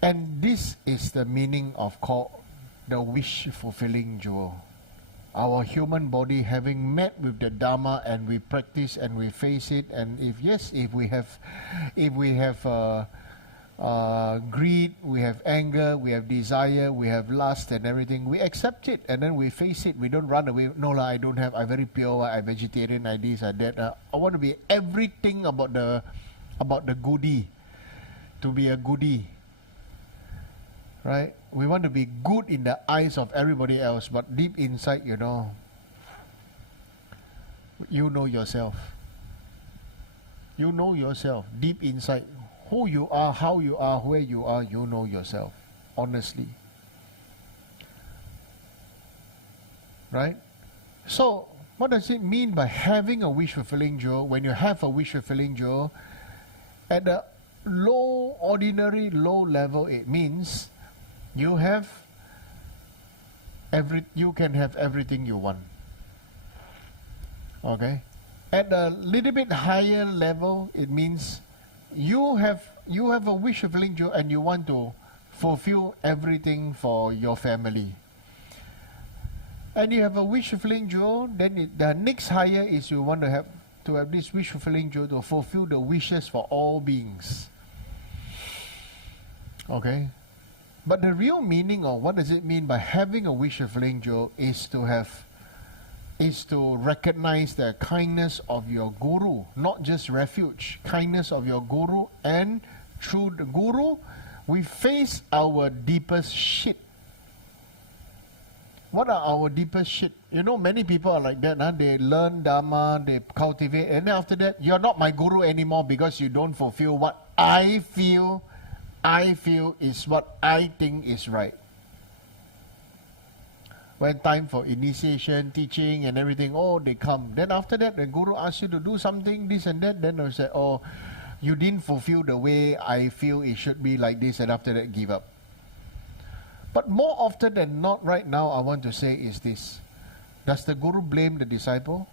And this is the meaning of called the wish-fulfilling jewel. Our human body having met with the Dharma, and we practice and we face it, and if we have greed, we have anger, we have desire, we have lust and everything, we accept it and then we face it. We don't run away. No, I don't have, I'm very pure, I'm vegetarian, I this, I that. I want to be everything about the goodie, to be a goodie. Right? We want to be good in the eyes of everybody else, but deep inside, you know yourself. You know yourself, deep inside. Who you are, how you are, where you are, you know yourself, honestly. Right? So, what does it mean by having a wish-fulfilling jewel? When you have a wish-fulfilling jewel, at a ordinary low level, it means you can have everything you want. Okay? At a little bit higher level, it means you have a wish-fulfilling jewel and you want to fulfill everything for your family. And you have a wish-fulfilling jewel, then the next higher is you want to have this wish-fulfilling jewel to fulfill the wishes for all beings. Okay? But the real meaning of what does it mean by having a wish-fulfilling jewel is to recognize the kindness of your guru, not just refuge, kindness of your guru, and through the guru, we face our deepest shit. What are our deepest shit? You know, many people are like that. They learn Dharma, they cultivate, and then after that, you're not my guru anymore because you don't fulfill what I feel is what I think is right. When time for initiation, teaching and everything, they come. Then after that, the guru asks you to do something, this and that, then they'll say, you didn't fulfill the way I feel it should be like this, and after that, give up. But more often than not, right now, I want to say is this. Does the guru blame the disciple?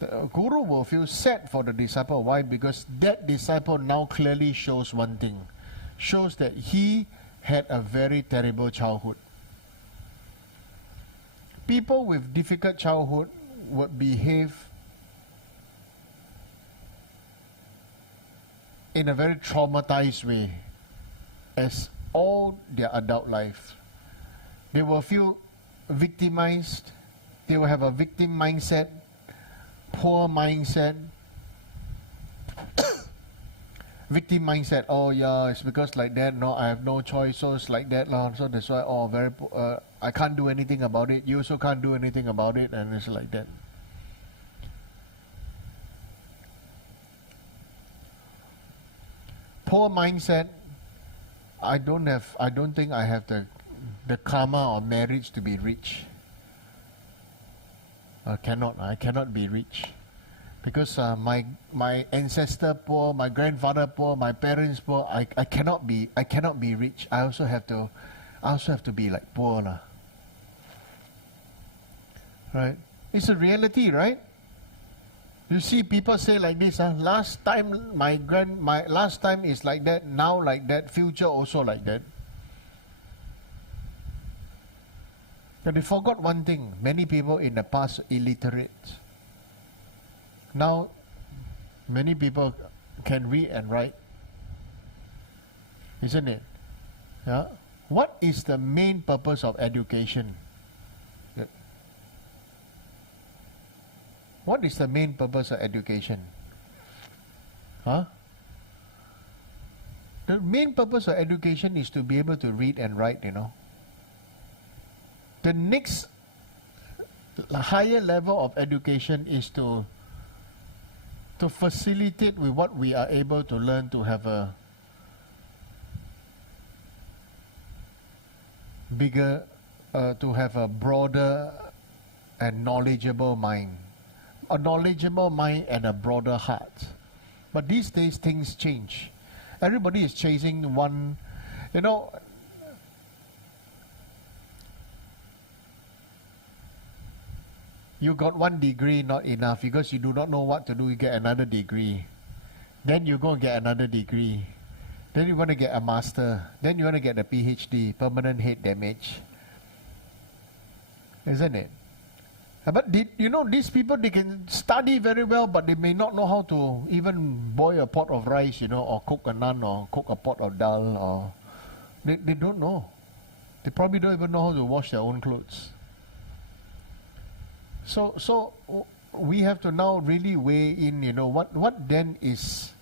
The guru will feel sad for the disciple. Why? Because that disciple now clearly shows one thing. Shows that he had a very terrible childhood. People with difficult childhood would behave in a very traumatized way as all their adult life. They will feel victimized. They will have a victim mindset, poor mindset. Victim mindset, it's because like that, no, I have no choice, so it's like that, so that's why, I can't do anything about it, you also can't do anything about it, and it's like that. Poor mindset, I don't think I have the karma or marriage to be rich. I cannot be rich. Because my ancestor poor, my grandfather poor, my parents poor, I cannot be rich. I also have to be like poor lah. Right? It's a reality, right? You see people say like this, last time my last time is like that, now like that, future also like that. But they forgot one thing, many people in the past illiterate. Now, many people can read and write, isn't it? Yeah. What is the main purpose of education? What is the main purpose of education? The main purpose of education is to be able to read and write, The next higher level of education is to facilitate with what we are able to learn to have a bigger, to have a broader and knowledgeable mind. A knowledgeable mind and a broader heart. But these days things change. Everybody is chasing one, you got one degree, not enough, because you do not know what to do, you get another degree. Then you go and get another degree. Then you want to get a master. Then you want to get a PhD, permanent head damage. Isn't it? But these people, they can study very well, but they may not know how to even boil a pot of rice, or cook a naan, or cook a pot of dal, or they don't know. They probably don't even know how to wash their own clothes. So we have to now really weigh in, what then is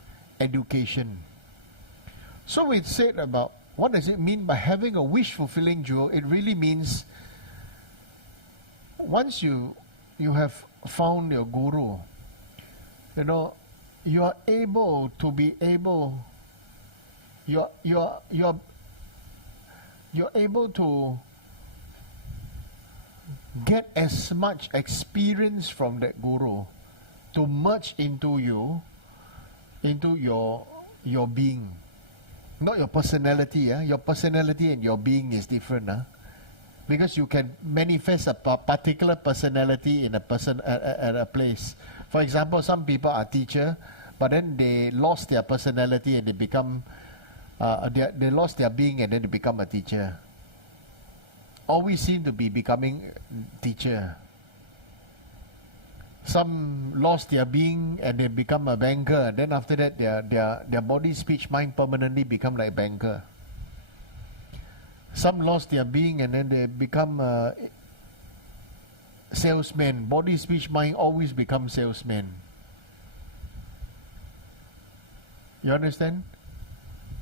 education? So we said about what does it mean by having a wish-fulfilling jewel. It really means once you have found your guru, you are able to be able. You're able to get as much experience from that guru to merge into your being. Not your personality. Your personality and your being is different. Because you can manifest a particular personality in a person at a place. For example, some people are teacher, but then they lost their personality and they become, they lost their being and then they become a teacher. Always seem to be becoming teacher. Some lost their being and they become a banker. Then after that, their body, speech, mind permanently become like banker. Some lost their being and then they become salesman. Body, speech, mind always become salesman. You understand?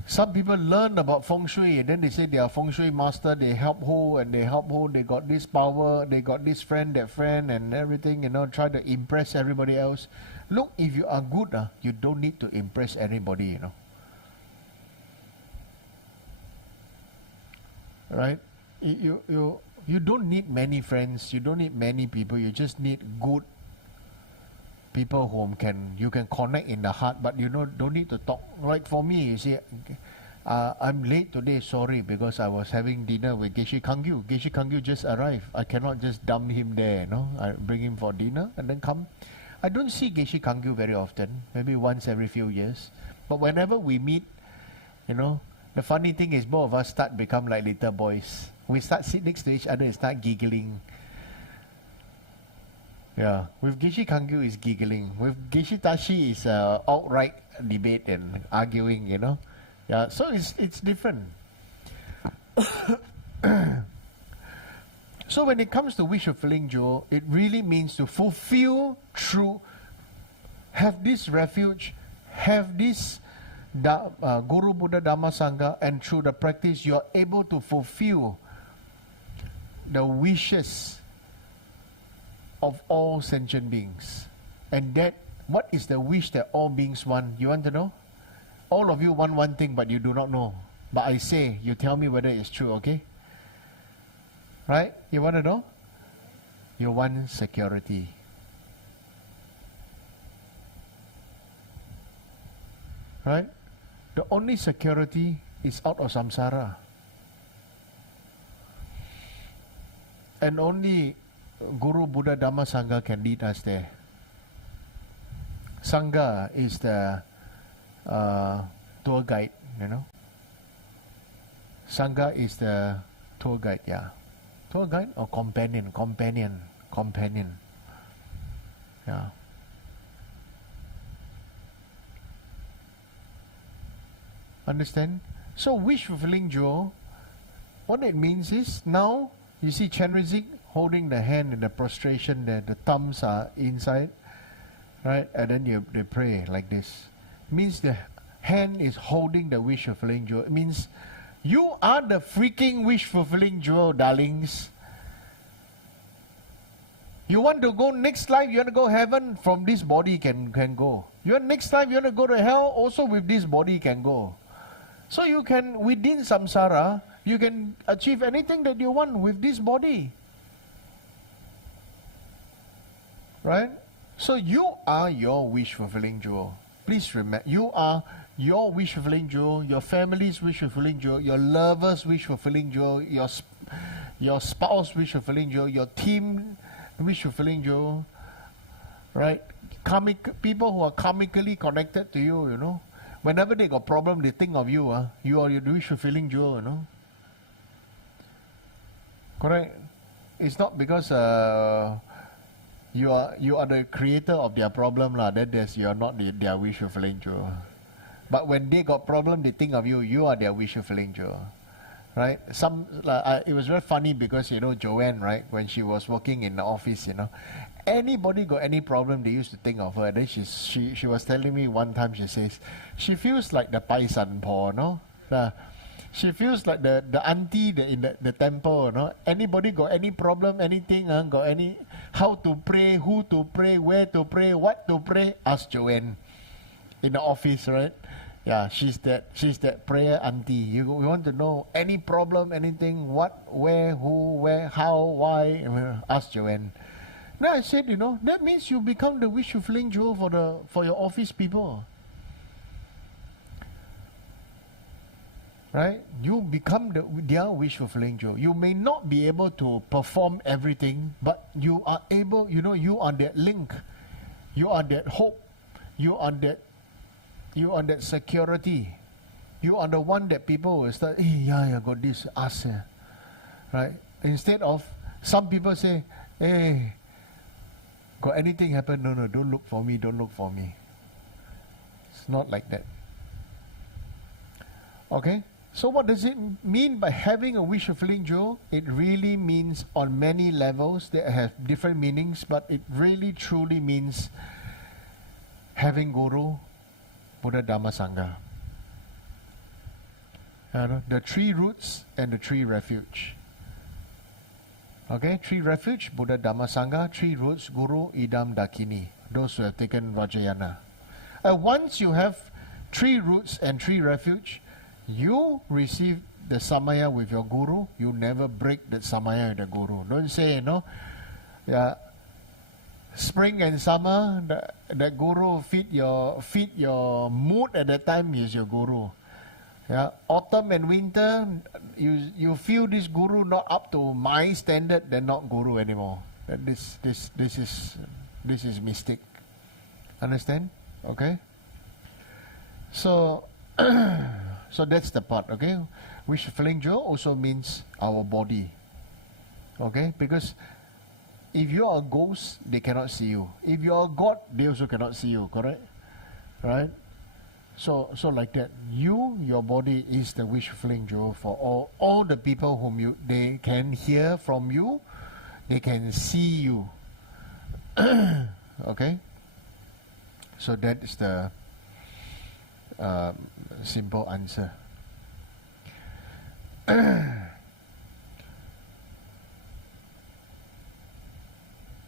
Some people learn about feng shui and then they say they are feng shui master. They help who and they help who. They got this power. They got this friend, that friend, and everything. Try to impress everybody else. Look, if you are good, you don't need to impress anybody. Right? You don't need many friends. You don't need many people. You just need good people whom you can connect in the heart, but don't need to talk. Like for me, you see, I'm late today, sorry, because I was having dinner with Geshe Kangyu. Geshe Kangyu just arrived. I cannot just dump him there, I bring him for dinner and then come. I don't see Geshe Kangyu very often, maybe once every few years. But whenever we meet, the funny thing is both of us start become like little boys. We start sit next to each other and start giggling. Yeah, with Geshe Kangyu is giggling. With Geshe Tashi is outright debate and arguing, Yeah, so it's different. So when it comes to wish fulfilling jewel, it really means to fulfill have this refuge, have this Guru, Buddha, Dharma, Sangha, and through the practice you are able to fulfill the wishes of all sentient beings. And what is the wish that all beings want? You want to know? All of you want one thing, but you do not know. But I say, you tell me whether it's true, okay? Right? You want to know? You want security. Right? The only security is out of samsara. And only Guru, Buddha, Dharma, Sangha can lead us there. Sangha is the tour guide, Sangha is the tour guide, yeah. Tour guide or companion. Yeah. Understand? So wish fulfilling jewel, what it means is now you see Chenrezig holding the hand in the prostration there, the thumbs are inside, right? And then they pray like this. Means the hand is holding the wish fulfilling jewel. It means you are the freaking wish fulfilling jewel, darlings. You want to go next life, you want to go heaven, from this body can go. Next time you want to go to hell, also with this body can go. So you can, within samsara, you can achieve anything that you want with this body. Right? So you are your wish fulfilling jewel. Please remember, you are your wish fulfilling jewel, your family's wish fulfilling jewel, your lover's wish fulfilling jewel, your spouse wish fulfilling jewel, your team wish fulfilling jewel. Right? People who are karmically connected to you, Whenever they got problem, they think of you. You are your wish fulfilling jewel, you know. Correct? It's not because you are the creator of their problem that you are not their wish fulfilling jewel. But when they got problem, they think of you. You are their wish fulfilling jewel, right? It was very funny because Joanne, right, when she was working in the office, anybody got any problem, they used to think of her. Then she was telling me one time, she says she feels like the Pai San Po, no. She feels like the auntie in the temple, no? Anybody got any problem, anything, got any, how to pray, who to pray, where to pray, what to pray, ask Joanne in the office, right? Yeah, she's that prayer auntie. You want to know any problem, anything, what, where, who, where, how, why, ask Joanne. Now I said, that means you become the wish fulfilling jewel for your office people. Right? You become their wish fulfilling jewel. You may not be able to perform everything, but you are able, you are that link. You are that hope. You are that security. You are the one that people will start, I got this, ask. Right? Instead of, some people say, got anything happen? No, don't look for me, don't look for me. It's not like that. Okay? So what does it mean by having a wish fulfilling jewel? It really means on many levels that have different meanings, but it really truly means having Guru, Buddha, Dharma, Sangha. The three roots and the three refuge. Okay, three refuge, Buddha, Dharma, Sangha. Three roots, Guru, Yidam, Dakini. Those who have taken Vajrayana. Once you have three roots and three refuge, you receive the samaya with your Guru. You never break that samaya with the Guru. Don't say, spring and summer, the Guru fit your mood at that time is your Guru. Yeah, autumn and winter, you feel this Guru not up to my standard, then not Guru anymore. This is mistake. Understand? Okay. So so that's the part. Okay. Wish fulfilling jewel also means our body. Okay, because if you are a ghost, they cannot see you. If you are a God, they also cannot see you. Correct? Right? So like that, your body is the wish fulfilling jewel for all the people whom they can hear from you, they can see you. Okay? So that is the simple answer.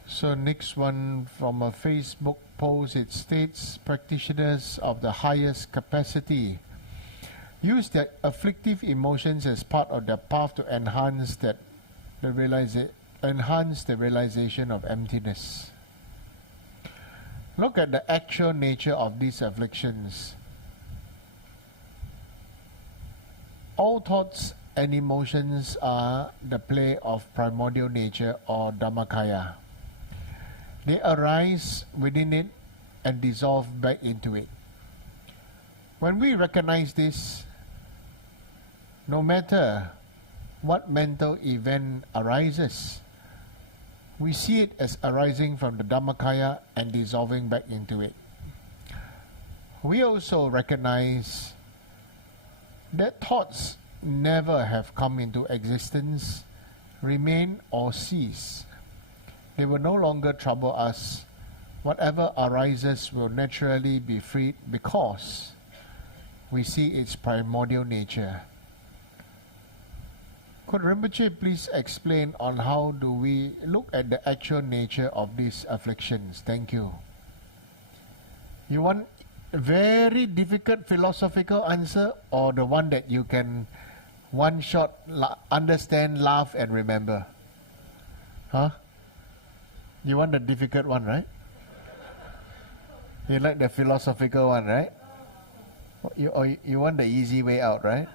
So next one from a Facebook post, it states, practitioners of the highest capacity use their afflictive emotions as part of their path to enhance the realization of emptiness. Look at the actual nature of these afflictions. All thoughts and emotions are the play of primordial nature or Dhammakaya. They arise within it and dissolve back into it. When we recognize this, no matter what mental event arises, we see it as arising from the Dhammakaya and dissolving back into it. We also recognize that thoughts never have come into existence, remain or cease. They will no longer trouble us. Whatever arises will naturally be freed because we see its primordial nature. Could Rinpoche please explain on how do we look at the actual nature of these afflictions? Thank you. You want a very difficult philosophical answer or the one that you can one shot understand, laugh and remember? Huh? You want the difficult one, right? You like the philosophical one, right? You want the easy way out, right?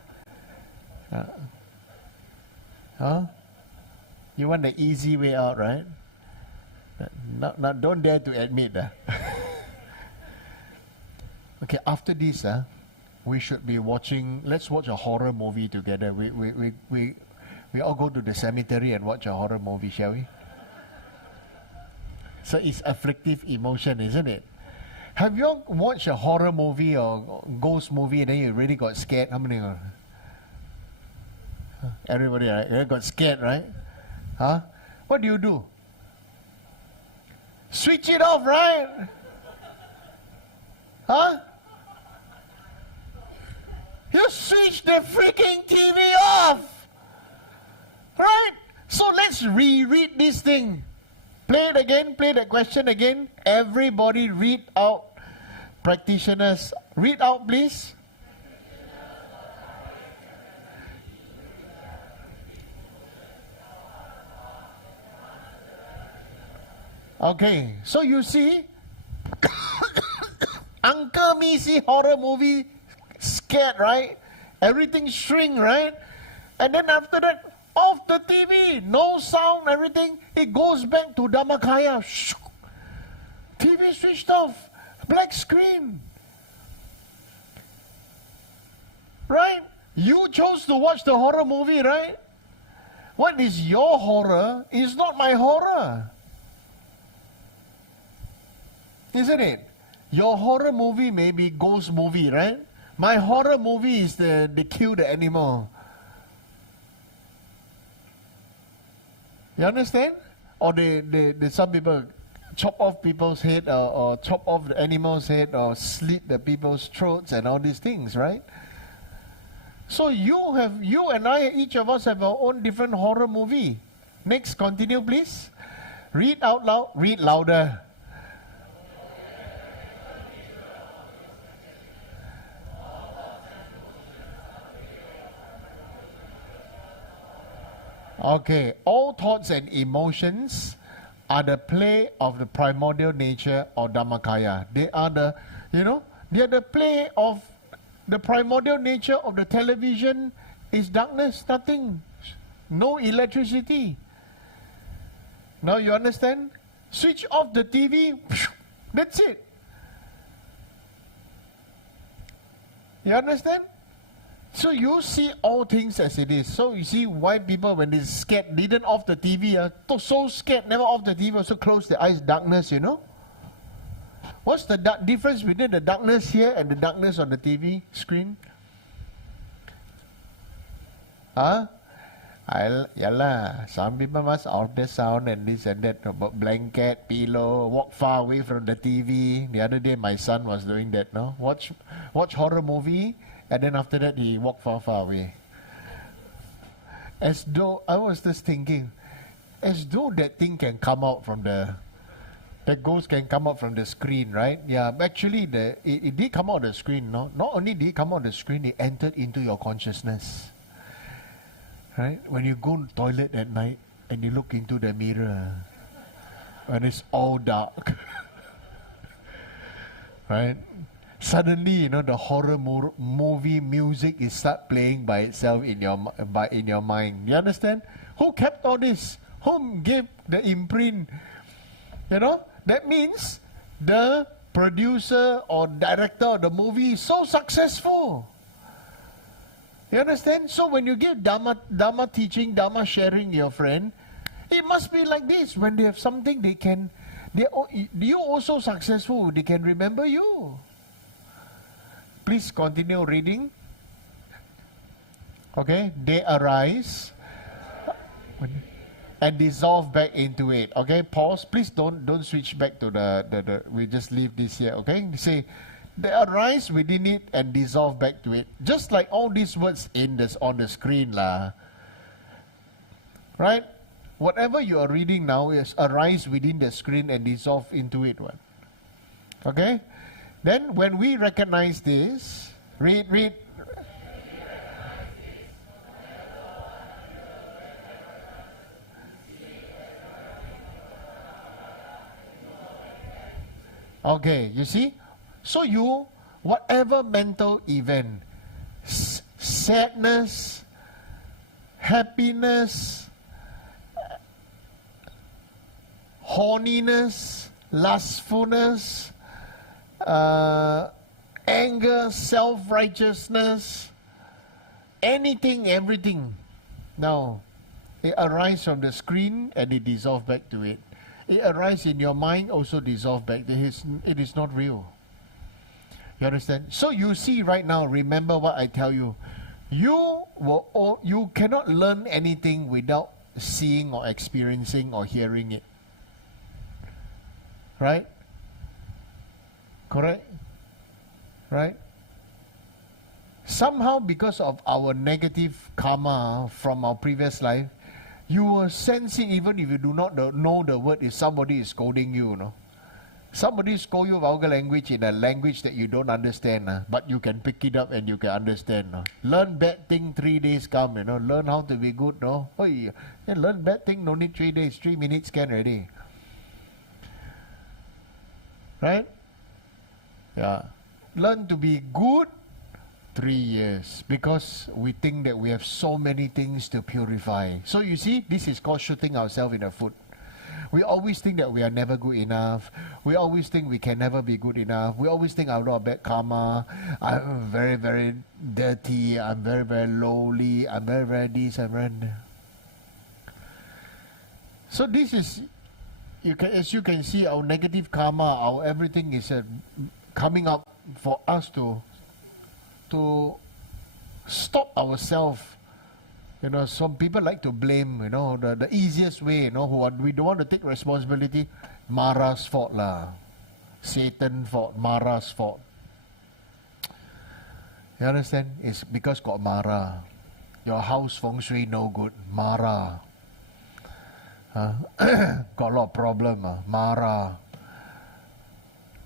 Huh? You want the easy way out, right? Don't dare to admit that. Okay, after this, we should be watching, let's watch a horror movie together. We all go to the cemetery and watch a horror movie, shall we? So it's afflictive emotion, isn't it? Have you all watched a horror movie or ghost movie and then you really got scared? How many? Everybody, right? You got scared, right? Huh? What do? Switch it off, right? Huh? You switch the freaking TV off! Right? So let's reread this thing. Play it again, play the question again. Everybody read out. Practitioners, read out please. Okay, so you see, Uncle me see horror movie, scared, right? Everything shrink, right? And then after that, off the TV, no sound, everything, it goes back to Dhammakaya. TV switched off, black screen. Right? You chose to watch the horror movie, right? What is your horror is not my horror. Isn't it? Your horror movie may be ghost movie, right? My horror movie is they kill the animal. You understand? Or some people chop off people's head or chop off the animal's head or slit the people's throats and all these things, right? So you and I, each of us have our own different horror movie. Next, continue please. Read out loud, read louder. Okay, all thoughts and emotions are the play of the primordial nature or Dhammakaya. They are the play of the primordial nature of the television is darkness, nothing, no electricity. Now you understand? Switch off the TV, that's it. You understand? So you see all things as it is. So you see why people, when they're scared, didn't off the TV. So scared, never off the TV, so close the eyes, darkness, you know. What's the difference between the darkness here and the darkness on the TV screen? Huh? Some people must off the sound and this and that, about blanket, pillow, walk far away from the TV. The other day my son was doing that, no? Watch horror movie. And then after that, he walked far, far away. As though, I was just thinking, as though that thing can come out from that ghost can come out from the screen, right? Yeah, actually, it did come out of the screen, no? Not only did it come out of the screen, it entered into your consciousness. Right? When you go to the toilet at night, and you look into the mirror, when it's all dark, right? Suddenly, the horror movie music is start playing by itself in your mind. You understand? Who kept all this? Who gave the imprint? That means the producer or director of the movie is so successful. You understand? So when you give Dharma teaching, Dharma sharing your friend, it must be like this. When they have something, you also successful. They can remember you. Please continue reading. Okay, they arise and dissolve back into it. Okay, pause. Please don't switch back to the. We just leave this here. Okay, say they arise within it and dissolve back to it. Just like all these words on the screen, lah. Right? Whatever you are reading now is arise within the screen and dissolve into it. One. Okay. Then when we recognize this, read. Okay, you see? So whatever mental event, sadness, happiness, horniness, lustfulness, anger, self-righteousness, anything, everything. Now, it arises from the screen and it dissolves back to it. It arises in your mind, also dissolves back. It is not real. You understand? So you see right now, remember what I tell you. You cannot learn anything without seeing or experiencing or hearing it. Right? Correct? Right? Somehow, because of our negative karma from our previous life, you are sensing, even if you do not know the word, if somebody is scolding you, you know. Somebody scold you vulgar language in a language that you don't understand, but you can pick it up and you can understand. Learn bad thing, 3 days come, you know. Learn how to be good, no? Hey, learn bad thing, no need 3 days, 3 minutes can already. Right? Yeah. Learn to be good, 3 years. Because we think that we have so many things to purify. So you see, this is called shooting ourselves in the foot. We always think that we are never good enough. We always think we can never be good enough. We always think I'm not bad karma. I'm very, very dirty. I'm very, very lowly. I'm very, very this. I'm very... So this is, as you can see, our negative karma, our everything is coming up for us to stop ourselves. You know, some people like to blame, you know, the easiest way, you know, we don't want to take responsibility. Mara's fault lah. Satan's fault, Mara's fault. You understand? It's because got Mara. Your house feng shui no good, Mara. Got a lot of problem, Mara.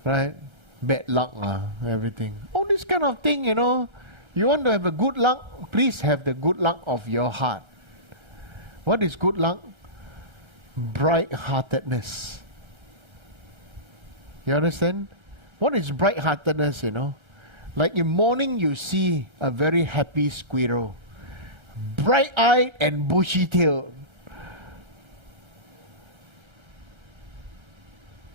Right? Bad luck, everything. All this kind of thing, you know. You want to have a good luck, please have the good luck of your heart. What is good luck? Bright-heartedness. You understand? What is bright-heartedness, you know? Like in morning you see a very happy squirrel. Bright-eyed and bushy-tailed.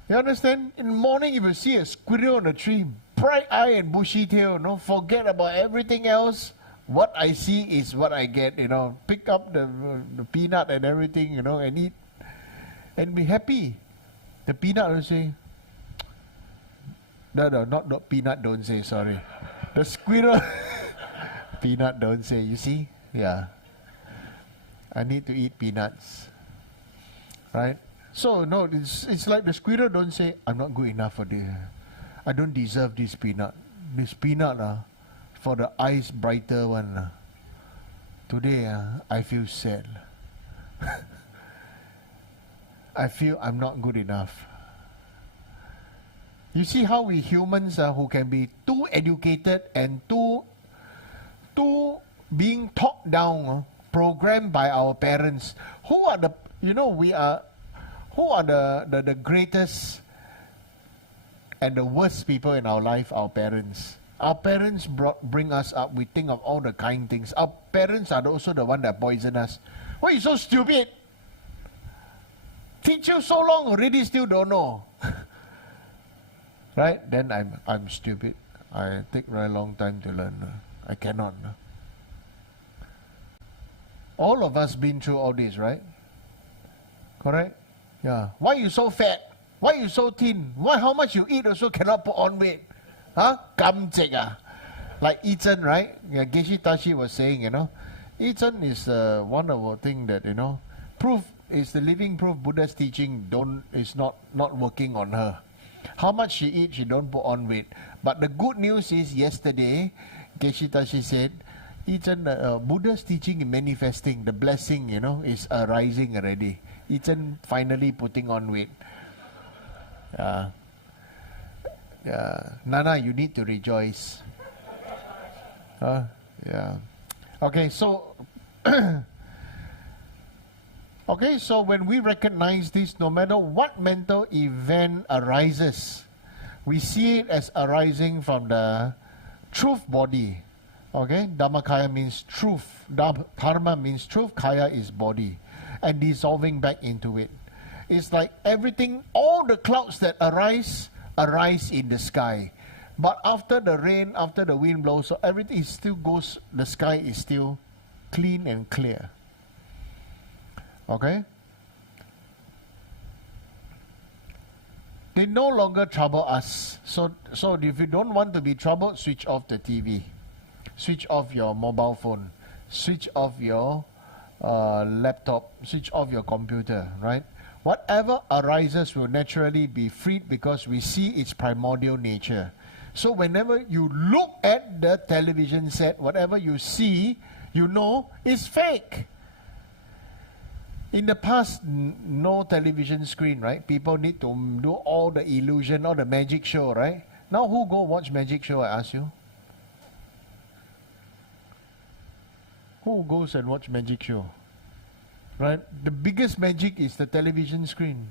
You understand? In the morning if you see a squirrel on a tree, bright eye and bushy tail, you know, forget about everything else. What I see is what I get, you know. Pick up the peanut and everything, you know, and eat. And be happy. The peanut will say, no, not peanut, don't say, sorry. The squirrel, peanut, don't say, you see? Yeah. I need to eat peanuts. Right? So, no, it's like the squirrel don't say, I'm not good enough for this. I don't deserve this peanut. This peanut, for the eyes brighter one. Today, I feel sad. I feel I'm not good enough. You see how we humans who can be too educated and too being taught down, programmed by our parents. Who are the, you know, who are the greatest and the worst people in our life? Our parents. Our parents bring us up. We think of all the kind things. Our parents are also the one that poison us. Why are you so stupid? Teach you so long already, still don't know. Right? Then I'm stupid. I take very long time to learn. I cannot. All of us been through all this, right? Correct? Yeah. Why you so fat? Why you so thin? Why how much you eat also cannot put on weight? Huh? Kamjek. Like Yidam, right? Yeah, Geshe Tashi was saying, you know, Yidam is one of the thing that, you know, proof is the living proof Buddha's teaching is not working on her. How much she eats, she don't put on weight. But the good news is yesterday, Geshe Tashi said, Yidam, Buddha's teaching is manifesting. The blessing, you know, is arising already. Yidam finally putting on weight. Nana, you need to rejoice. Yeah. Okay, so okay, so when we recognize this, no matter what mental event arises, we see it as arising from the truth body. Okay, Dhammakaya means truth. Dharma means truth. Kaya is body, and dissolving back into it. It's like everything, all the clouds that arise in the sky. But after the rain, after the wind blows, so everything still goes, the sky is still clean and clear. Okay? They no longer trouble us. So if you don't want to be troubled, switch off the TV. Switch off your mobile phone. Switch off your laptop. Switch off your computer, right? Whatever arises will naturally be freed because we see its primordial nature. So whenever you look at the television set, whatever you see, you know is fake. In the past, no television screen, right? People need to do all the illusion, all the magic show, right? Now who go watch magic show, I ask you? Who goes and watch magic show? Right? The biggest magic is the television screen.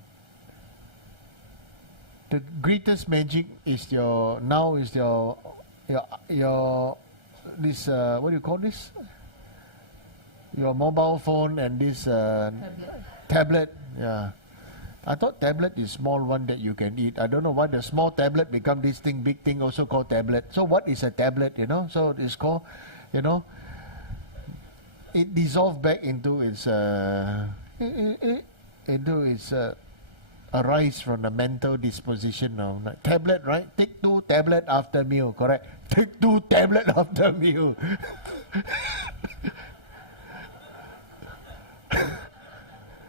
The greatest magic is your this what do you call this? Your mobile phone and this tablet. Yeah, I thought tablet is small one that you can eat. I don't know why the small tablet become this thing, big thing also called tablet. So what is a tablet? You know, so it's called, you know, it dissolves back into its arise from the mental disposition of like, tablet, right? Take 2 tablet after meal, correct? Take 2 tablet after meal.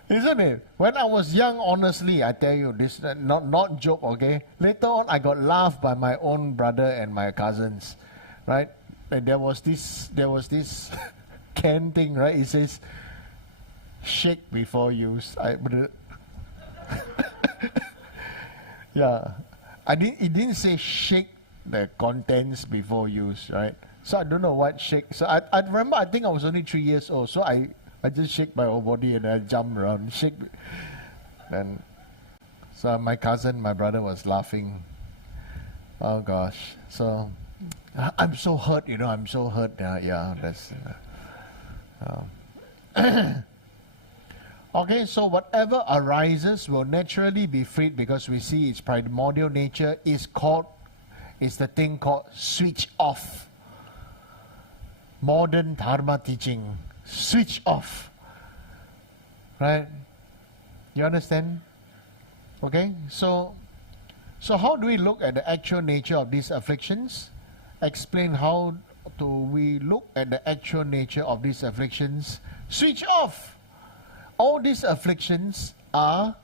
Isn't it? When I was young, honestly, I tell you, this not joke, okay? Later on, I got laughed by my own brother and my cousins, right? And there was this can thing, right? It says, shake before use. Yeah, it didn't say shake the contents before use, right? So I don't know what shake. So I remember, I think I was only 3 years old, so I just shake my whole body and I jump around, shake. And so my cousin, my brother was laughing. Oh gosh. So I'm so hurt, you know, I'm so hurt. Yeah, that's... Okay, so whatever arises will naturally be freed because we see its primordial nature is the thing called switch off. Modern Dharma teaching. Switch off. Right? You understand? Okay, so how do we look at the actual nature of these afflictions? Explain how do we look at the actual nature of these afflictions? Switch off. All these afflictions are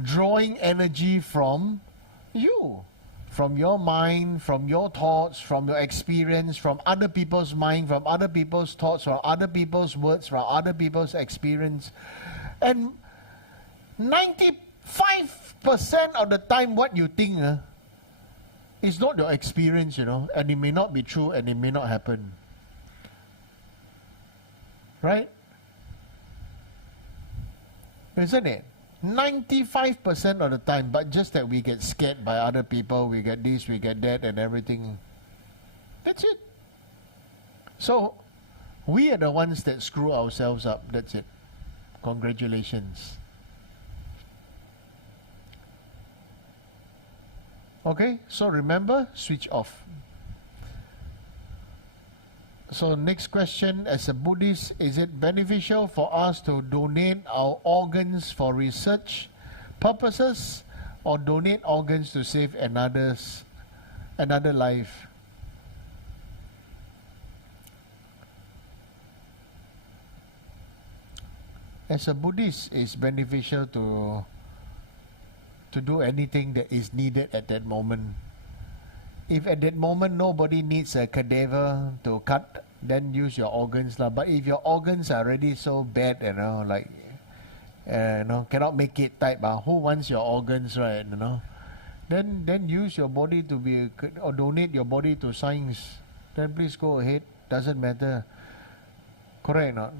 drawing energy from you, from your mind, from your thoughts, from your experience, from other people's mind, from other people's thoughts, from other people's words, from other people's experience. And 95% of the time what you think is not your experience, you know, and it may not be true and it may not happen. Right? Isn't it? 95% of the time, but just that we get scared by other people, we get this, we get that, and everything. That's it. So, we are the ones that screw ourselves up. That's it. Congratulations. Okay, so remember, switch off. So next question, as a Buddhist, is it beneficial for us to donate our organs for research purposes or donate organs to save another life? As a Buddhist, it's beneficial to do anything that is needed at that moment. If at that moment nobody needs a cadaver to cut, then use your organs lah. But if your organs are already so bad, you know, like, cannot make it type, who wants your organs, right? You know, then use your body to be, or donate your body to science. Then please go ahead. Doesn't matter. Correct or not?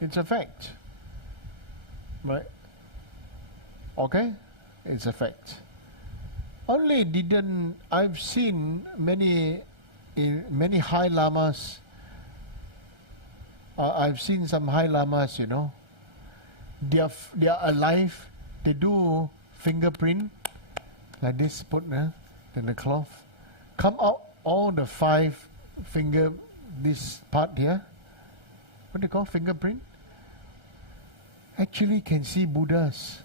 It's a fact, right? Okay, it's a fact. Only I've seen many high lamas. I've seen some high lamas, you know. They are alive. They do fingerprint, like this, put in the cloth. Come out all the 5 finger, this part here. What do you call fingerprint? Actually can see Buddhas.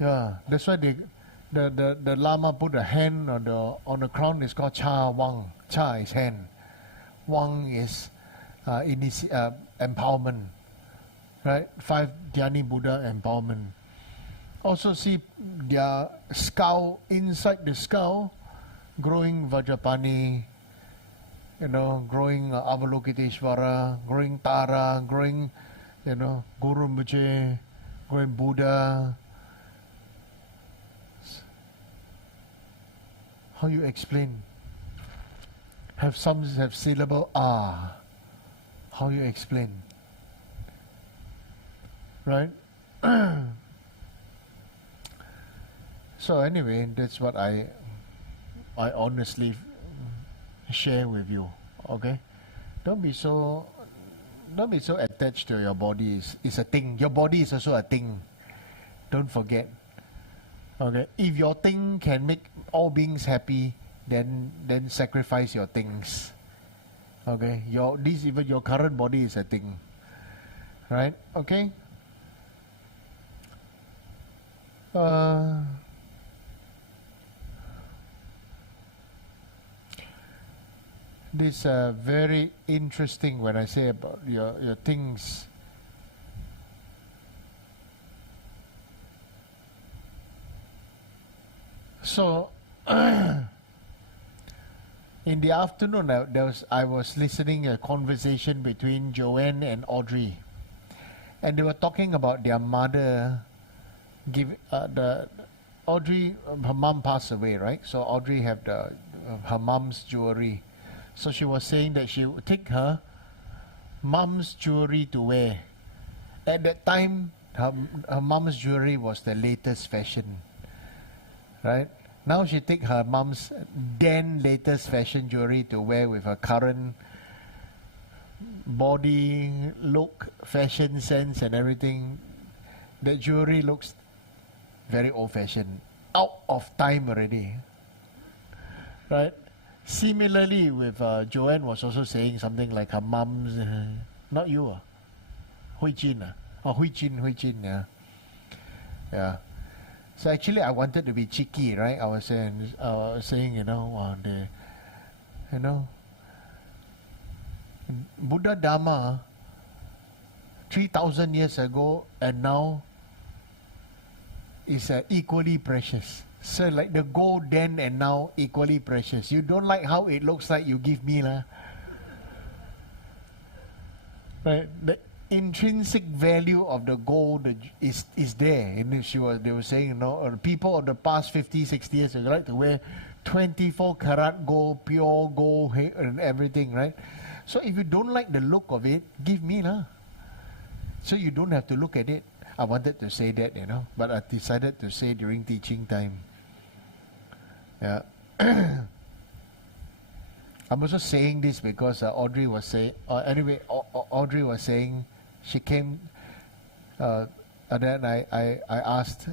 Yeah, that's why the Lama put a hand on the crown. It's called Cha Wang. Cha is hand. Wang is empowerment. Right? 5 Dhyani Buddha empowerment. Also see their skull, inside the skull, growing Vajrapani, growing Avalokiteshvara, growing Tara, growing, Guru Rinpoche, growing Buddha. How you explain? Some have syllable ah. How you explain? Right? So anyway, that's what I honestly share with you. Okay? Don't be so attached to your body. It's a thing. Your body is also a thing. Don't forget. Okay? If your thing can make all beings happy, then sacrifice your things. Okay? Even your current body is a thing. Right? Okay? This very interesting when I say about your things. So in the afternoon, I was listening a conversation between Joanne and Audrey, and they were talking about their mother. Audrey, her mom passed away, right? So Audrey had her mom's jewelry. So she was saying that she would take her mom's jewelry to wear. At that time, her mom's jewelry was the latest fashion, right? Now she take her mom's then latest fashion jewelry to wear with her current body, look, fashion sense and everything. The jewelry looks very old-fashioned, out of time already, right? Similarly, with Joanne was also saying something like her mom's, not you, Hui Jin, Hui Jin, yeah. Yeah. So actually, I wanted to be cheeky, right? I was saying, Buddha Dharma 3,000 years ago and now is equally precious. So like the gold then and now equally precious. You don't like how it looks like, you give me lah. Right? The intrinsic value of the gold is there. And they were saying, people of the past 50, 60 years ago like to wear 24 karat gold, pure gold and everything, right? So if you don't like the look of it, give me lah. So you don't have to look at it. I wanted to say that, but I decided to say during teaching time. Yeah. I'm also saying this because Audrey was saying, Audrey was saying, she came, and then I asked,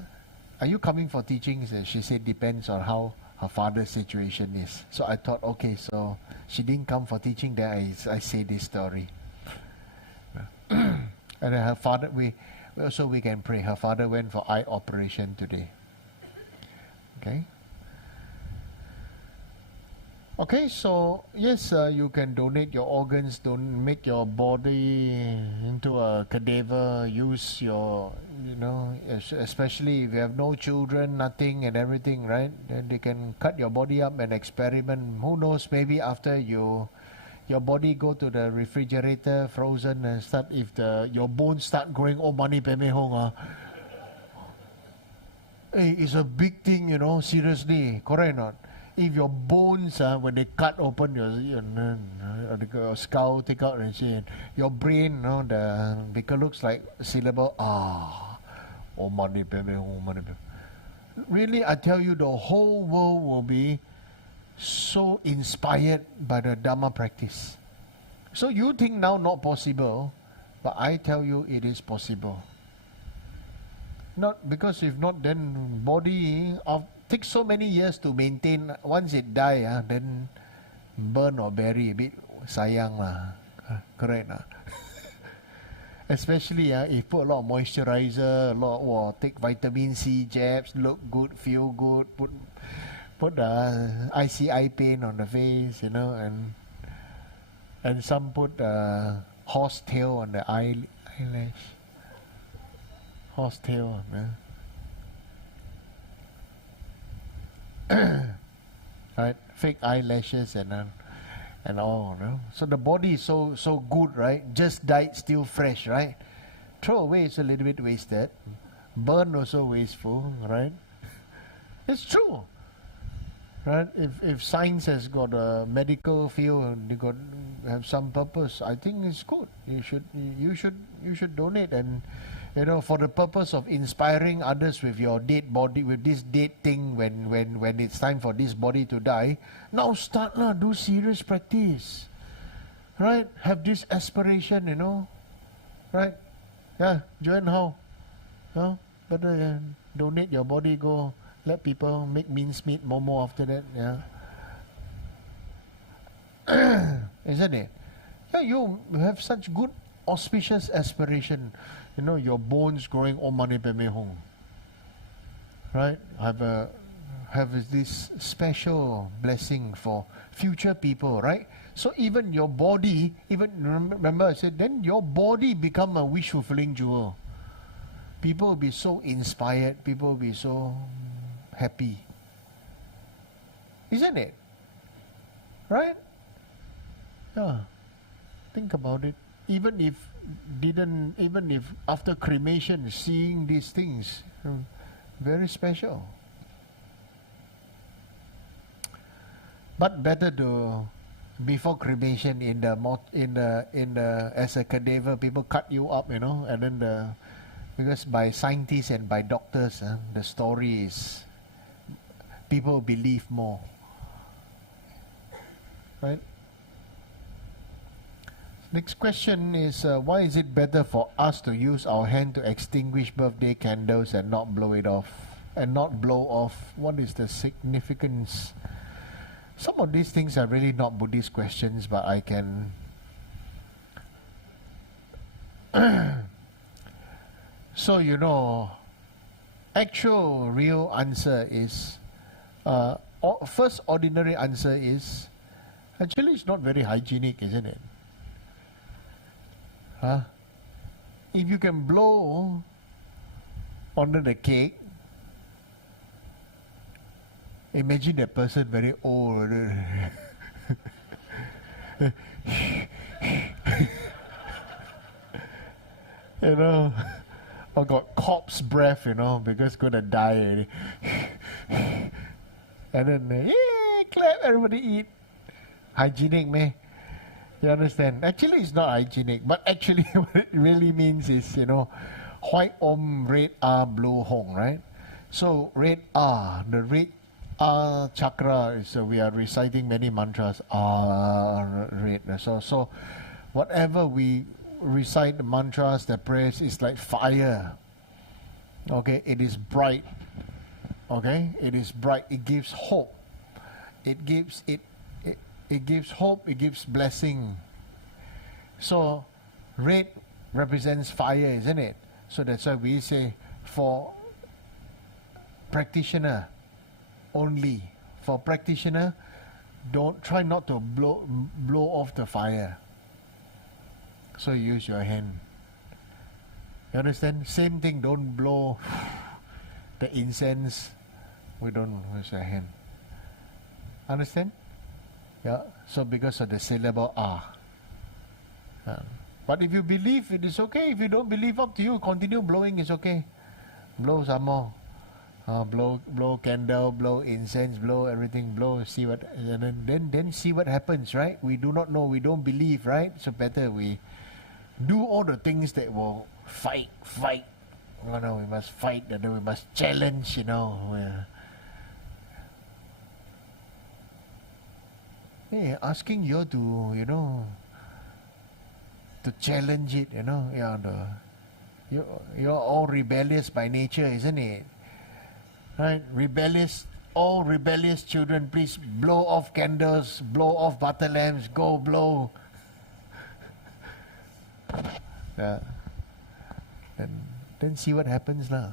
are you coming for teachings? And she said, depends on how her father's situation is. So I thought, okay, so she didn't come for teaching, then I say this story. And then her father, we can pray. Her father went for eye operation today. Okay? Okay, so yes, you can donate your organs, don't make your body into a cadaver, use your, especially if you have no children, nothing and everything, right? Then they can cut your body up and experiment. Who knows, maybe after your body go to the refrigerator, frozen, and start, if your bones start growing, oh money pay me hong hey, it's a big thing, seriously, correct or not? If your bones, when they cut open your skull, take out and see, your brain, because looks like syllable, oh money pay me hong, money pay. Really, I tell you, the whole world will be so inspired by the Dharma practice. So you think now not possible, but I tell you it is possible. not, because if not, then body takes so many years to maintain. Once it die, then burn or bury a bit sayang lah. Correct lah. Especially if put a lot of moisturizer, take vitamin C jabs, look good, feel good, put the ICI paint on the face, and some put horse tail on the eyelash. Horse tail, right? Fake eyelashes and all, So the body is so good, right? Just died, still fresh, right? Throw away is a little bit wasted. Burn also wasteful, right? It's true, right? If science has got a medical field and you have some purpose, I think it's good. You should donate, and for the purpose of inspiring others with your dead body, with this dead thing. When it's time for this body to die, now start lah, do serious practice, right? Have this aspiration, right? Yeah, Joanne, how? Better donate your body, go let people make mincemeat momo after that, isn't it? Yeah, you have such good auspicious aspiration, your bones growing Om Mani Padme Hum, right? Have this special blessing for future people, right? So even your body, remember I said, then your body become a wish fulfilling jewel. People will be so inspired, people will be so happy, isn't it? Right? Yeah. Think about it. Even if after cremation, seeing these things, very special. But better to, before cremation, in the as a cadaver, people cut you up, and then because by scientists and by doctors, the story is, people believe more, right? Next question is, why is it better for us to use our hand to extinguish birthday candles and not blow off? What is the significance? Some of these things are really not Buddhist questions, but I can so actual real answer is, first ordinary answer is, actually it's not very hygienic, isn't it? If you can blow under the cake, imagine that person very old. Or got corpse breath, because gonna die already. And then, clap, everybody eat. Hygienic, meh? You understand? Actually, it's not hygienic, but actually what it really means is, white Om, red A, blue Hong, right? So red A, the red A chakra is, we are reciting many mantras, red. So whatever we recite, the mantras, the prayers, is like fire. Okay, it is bright. Okay, it is bright. It gives hope. It gives hope, it gives blessing. So red represents fire, isn't it? So that's why we say, for practitioner only. For practitioner, try not to blow off the fire. So use your hand. You understand? Same thing, don't blow the incense. We don't use our hand. Understand? Yeah, so because of the syllable ah. But if you believe, it is okay. If you don't believe, up to you. Continue blowing, it's okay. Blow some more. Blow candle, blow incense, blow everything, blow, see what, and then see what happens, right? We do not know, we don't believe, right? So better we do all the things that will fight. We must fight, and then we must challenge, Hey, asking you to, to challenge it, You're all rebellious by nature, isn't it? Right? Rebellious, all rebellious children, please blow off candles, blow off butter lamps, go blow. Yeah. Then see what happens lah.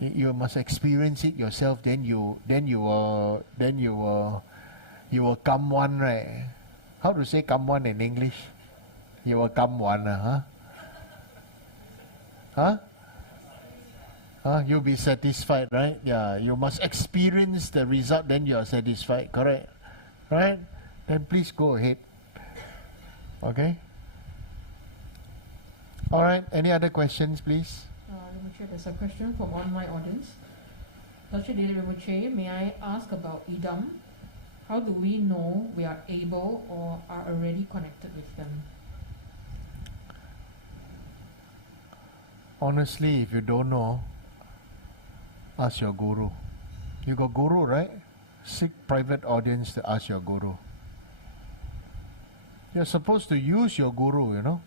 You must experience it yourself. Then you will come one, right? How to say come one in English? You will come one, huh? Huh? You'll be satisfied, right? Yeah. You must experience the result. Then you are satisfied. Correct? Right? Then please go ahead. Okay. All right. Any other questions, please? There's a question from online audience. Dr. Rinpoche, may I ask about Yidam? How do we know we are able or are already connected with them? Honestly, if you don't know, ask your guru. You got guru, right? Seek private audience to ask your guru. You're supposed to use your guru, you know?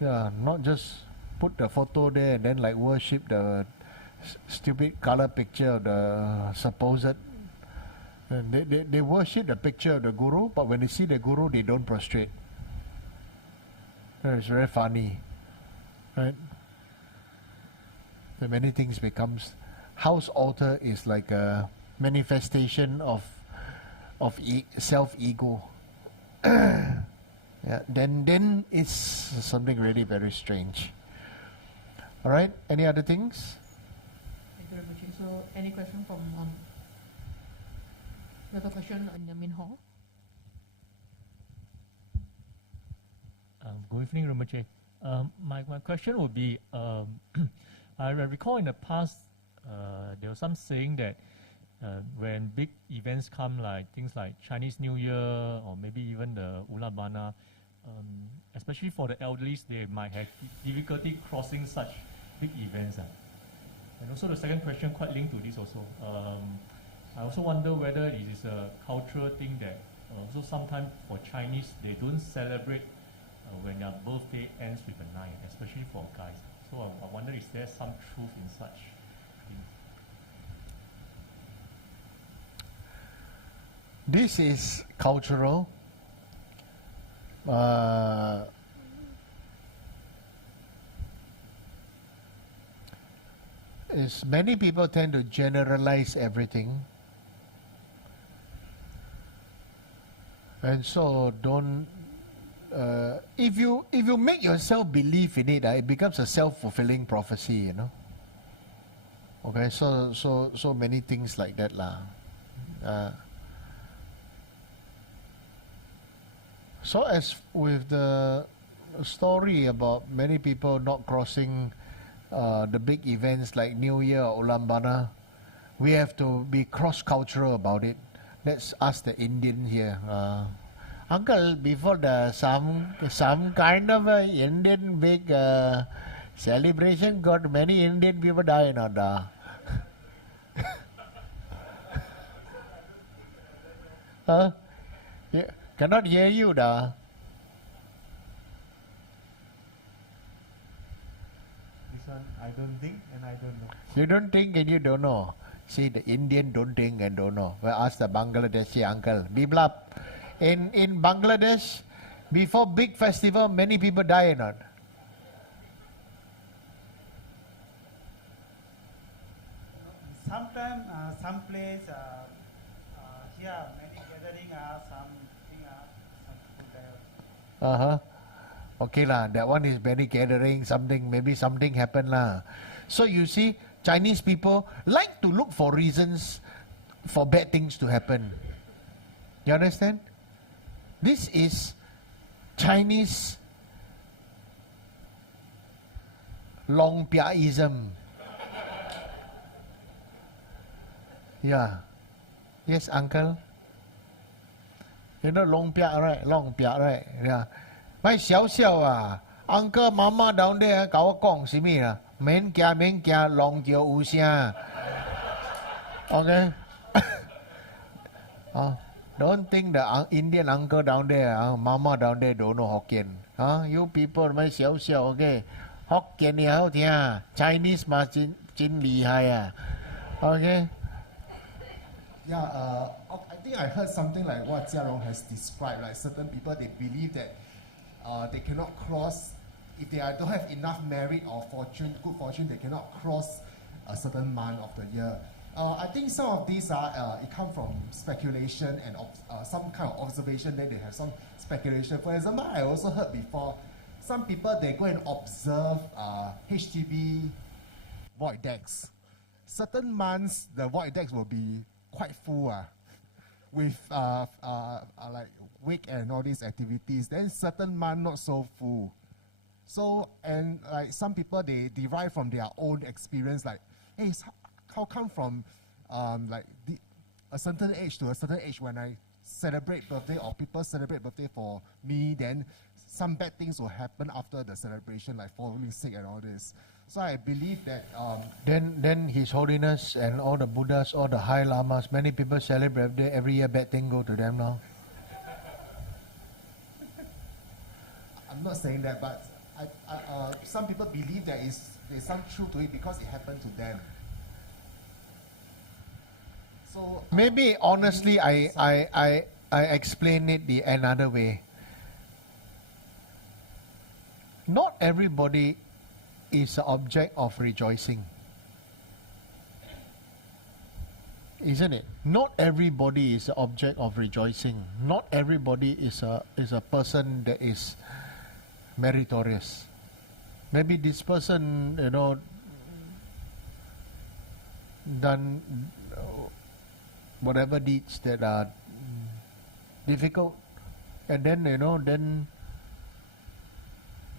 Yeah, not just put the photo there and then like worship the stupid color picture of the supposed. They worship the picture of the guru, but when they see the guru, they don't prostrate. It's very funny, right? So many things becomes. House altar is like a manifestation of self-ego. Yeah, then it's something really very strange. All right. Any other things? Thank you, Rinpoche. So, any question from we have a question in the main hall. Good evening, Rinpoche. My question would be, I recall in the past there was some saying that when big events come, like things like Chinese New Year or maybe even the Ulan Bana, especially for the elderlies, they might have difficulty crossing such big events. And also the second question quite linked to this also. I also wonder whether it is a cultural thing that also sometimes for Chinese, they don't celebrate when their birthday ends with a 9, especially for guys. So I wonder is there some truth in such thing? This is cultural. Is many people tend to generalize everything, and so don't. If you make yourself believe in it, it becomes a self-fulfilling prophecy. You know. Okay, so many things like that lah. So as with the story about many people not crossing the big events like New Year or Ulan Bana, we have to be cross-cultural about it. Let's ask the Indian here. Uncle, before some kind of Indian big celebration, got many Indian people die, not Huh? Yeah, cannot hear you, da. This one I don't think and I don't know. You don't think and you don't know. See, the Indian don't think and don't know. Well, ask the Bangladeshi uncle. Biblap. In Bangladesh, before big festival, many people die or not? Sometimes some place here many gathering some people die. Okay lah, that one is many gathering, maybe something happened lah. So you see, Chinese people like to look for reasons for bad things to happen. You understand? This is Chinese long piaism. Yeah. Yes, uncle. You know long pia, right? Long pia, right? Yeah. My xiao xiao uncle, mama down there, 跟我講什麼啊？免驚，浪叫有聲。Okay. Don't think the Indian uncle down there, mama down there don't know Hokkien. You people, my xiao xiao, okay? Hokkien 你好听 Chinese 嘛真厉害啊 Okay? Yeah, I think I heard something like what Jia Rong has described. Like certain people, they believe that they cannot cross, if they don't have enough merit or fortune, good fortune, they cannot cross a certain month of the year. I think some of these it come from speculation and some kind of observation. Then they have some speculation. For example, I also heard before, some people they go and observe HDB void decks. Certain months the void decks will be quite full with like wake and all these activities. Then certain month not so full. So and like some people they derive from their own experience. Like, hey, how come from like a certain age to a certain age when I celebrate birthday or people celebrate birthday for me, then some bad things will happen after the celebration, like falling sick and all this. So I believe that then His Holiness and all the Buddhas, all the high lamas, many people celebrate birthday every year. Bad thing go to them now. I'm not saying that, but some people believe that there's some truth to it because it happened to them. So Maybe honestly, I explain it the another way. Not everybody is an object of rejoicing, isn't it? Not everybody is an object of rejoicing. Not everybody is a person that is meritorious. Maybe this person, done whatever deeds that are difficult, and then then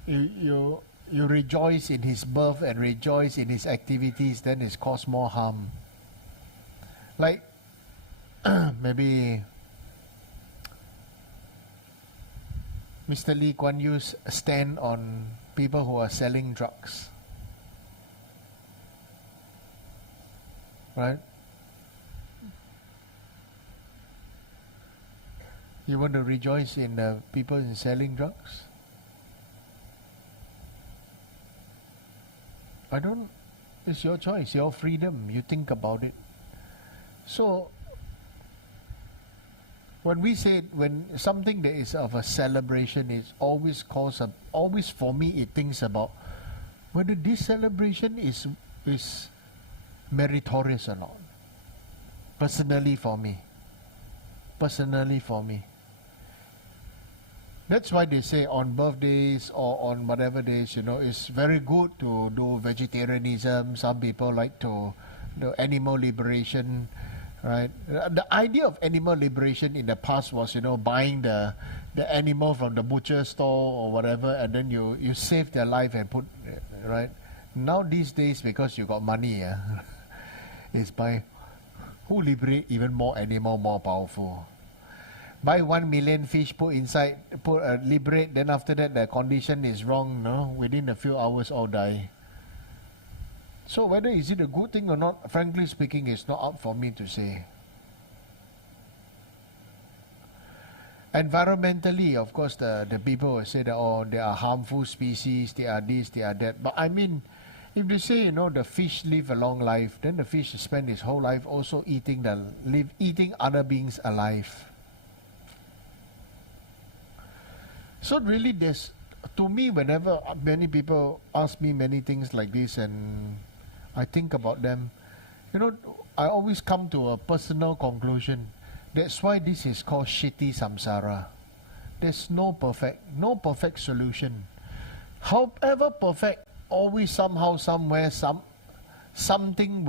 you rejoice in his birth and rejoice in his activities, then it's caused more harm. Like maybe Mr. Lee Kuan Yew's stand on people who are selling drugs, right? You want to rejoice in the people in selling drugs? I don't. It's your choice, your freedom. You think about it. So, when something that is of a celebration is always always for me it thinks about whether this celebration is meritorious or not. Personally for me. That's why they say on birthdays or on whatever days, it's very good to do vegetarianism. Some people like to do animal liberation, right? The idea of animal liberation in the past was, buying the animal from the butcher store or whatever, and then you save their life and put, right? Now these days, because you got money, it's by who liberate even more animal, more powerful. Buy 1 million fish, put inside, liberate, then after that the condition is wrong, within a few hours all die. So whether is it a good thing or not, frankly speaking, it's not up for me to say. Environmentally, of course, the people will say that, they are harmful species, they are this, they are that. But I mean, if they say, the fish live a long life, then the fish spend his whole life also eating other beings alive. So really to me, whenever many people ask me many things like this and I think about them, I always come to a personal conclusion. That's why this is called shitty samsara. There's no perfect solution. However perfect, always somehow, somewhere, something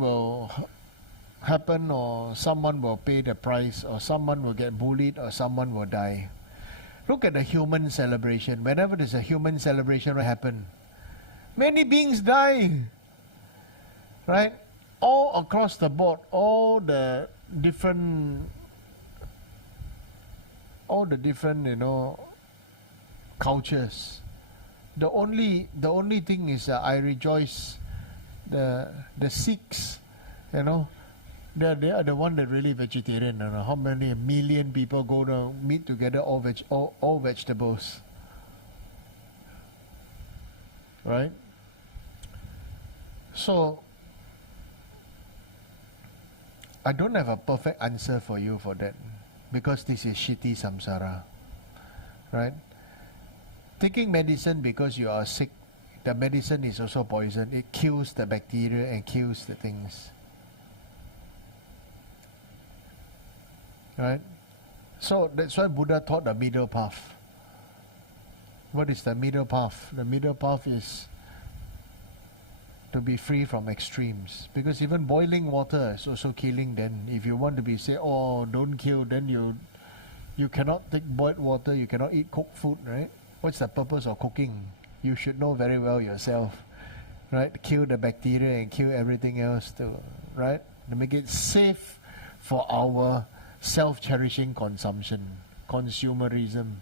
will happen, or someone will pay the price, or someone will get bullied, or someone will die. Look at the human celebration. Whenever there's a human celebration, what happens? Many beings die, right? All across the board, all the different cultures. The only thing is I rejoice the Sikhs, you know, they are the one that really vegetarian. You know, how many million people go to meet together, all vegetables, right? So I don't have a perfect answer for you for that, because this is shitty samsara, right? Taking medicine because you are sick, the medicine is also poison. It kills the bacteria and kills the things. Right? So that's why Buddha taught the middle path. What is the middle path? The middle path is to be free from extremes. Because even boiling water is also killing. Then if you want to be say, oh, don't kill, then you cannot take boiled water, you cannot eat cooked food, right? What's the purpose of cooking? You should know very well yourself, right? Kill the bacteria and kill everything else to, right? To make it safe for our self-cherishing consumption, consumerism,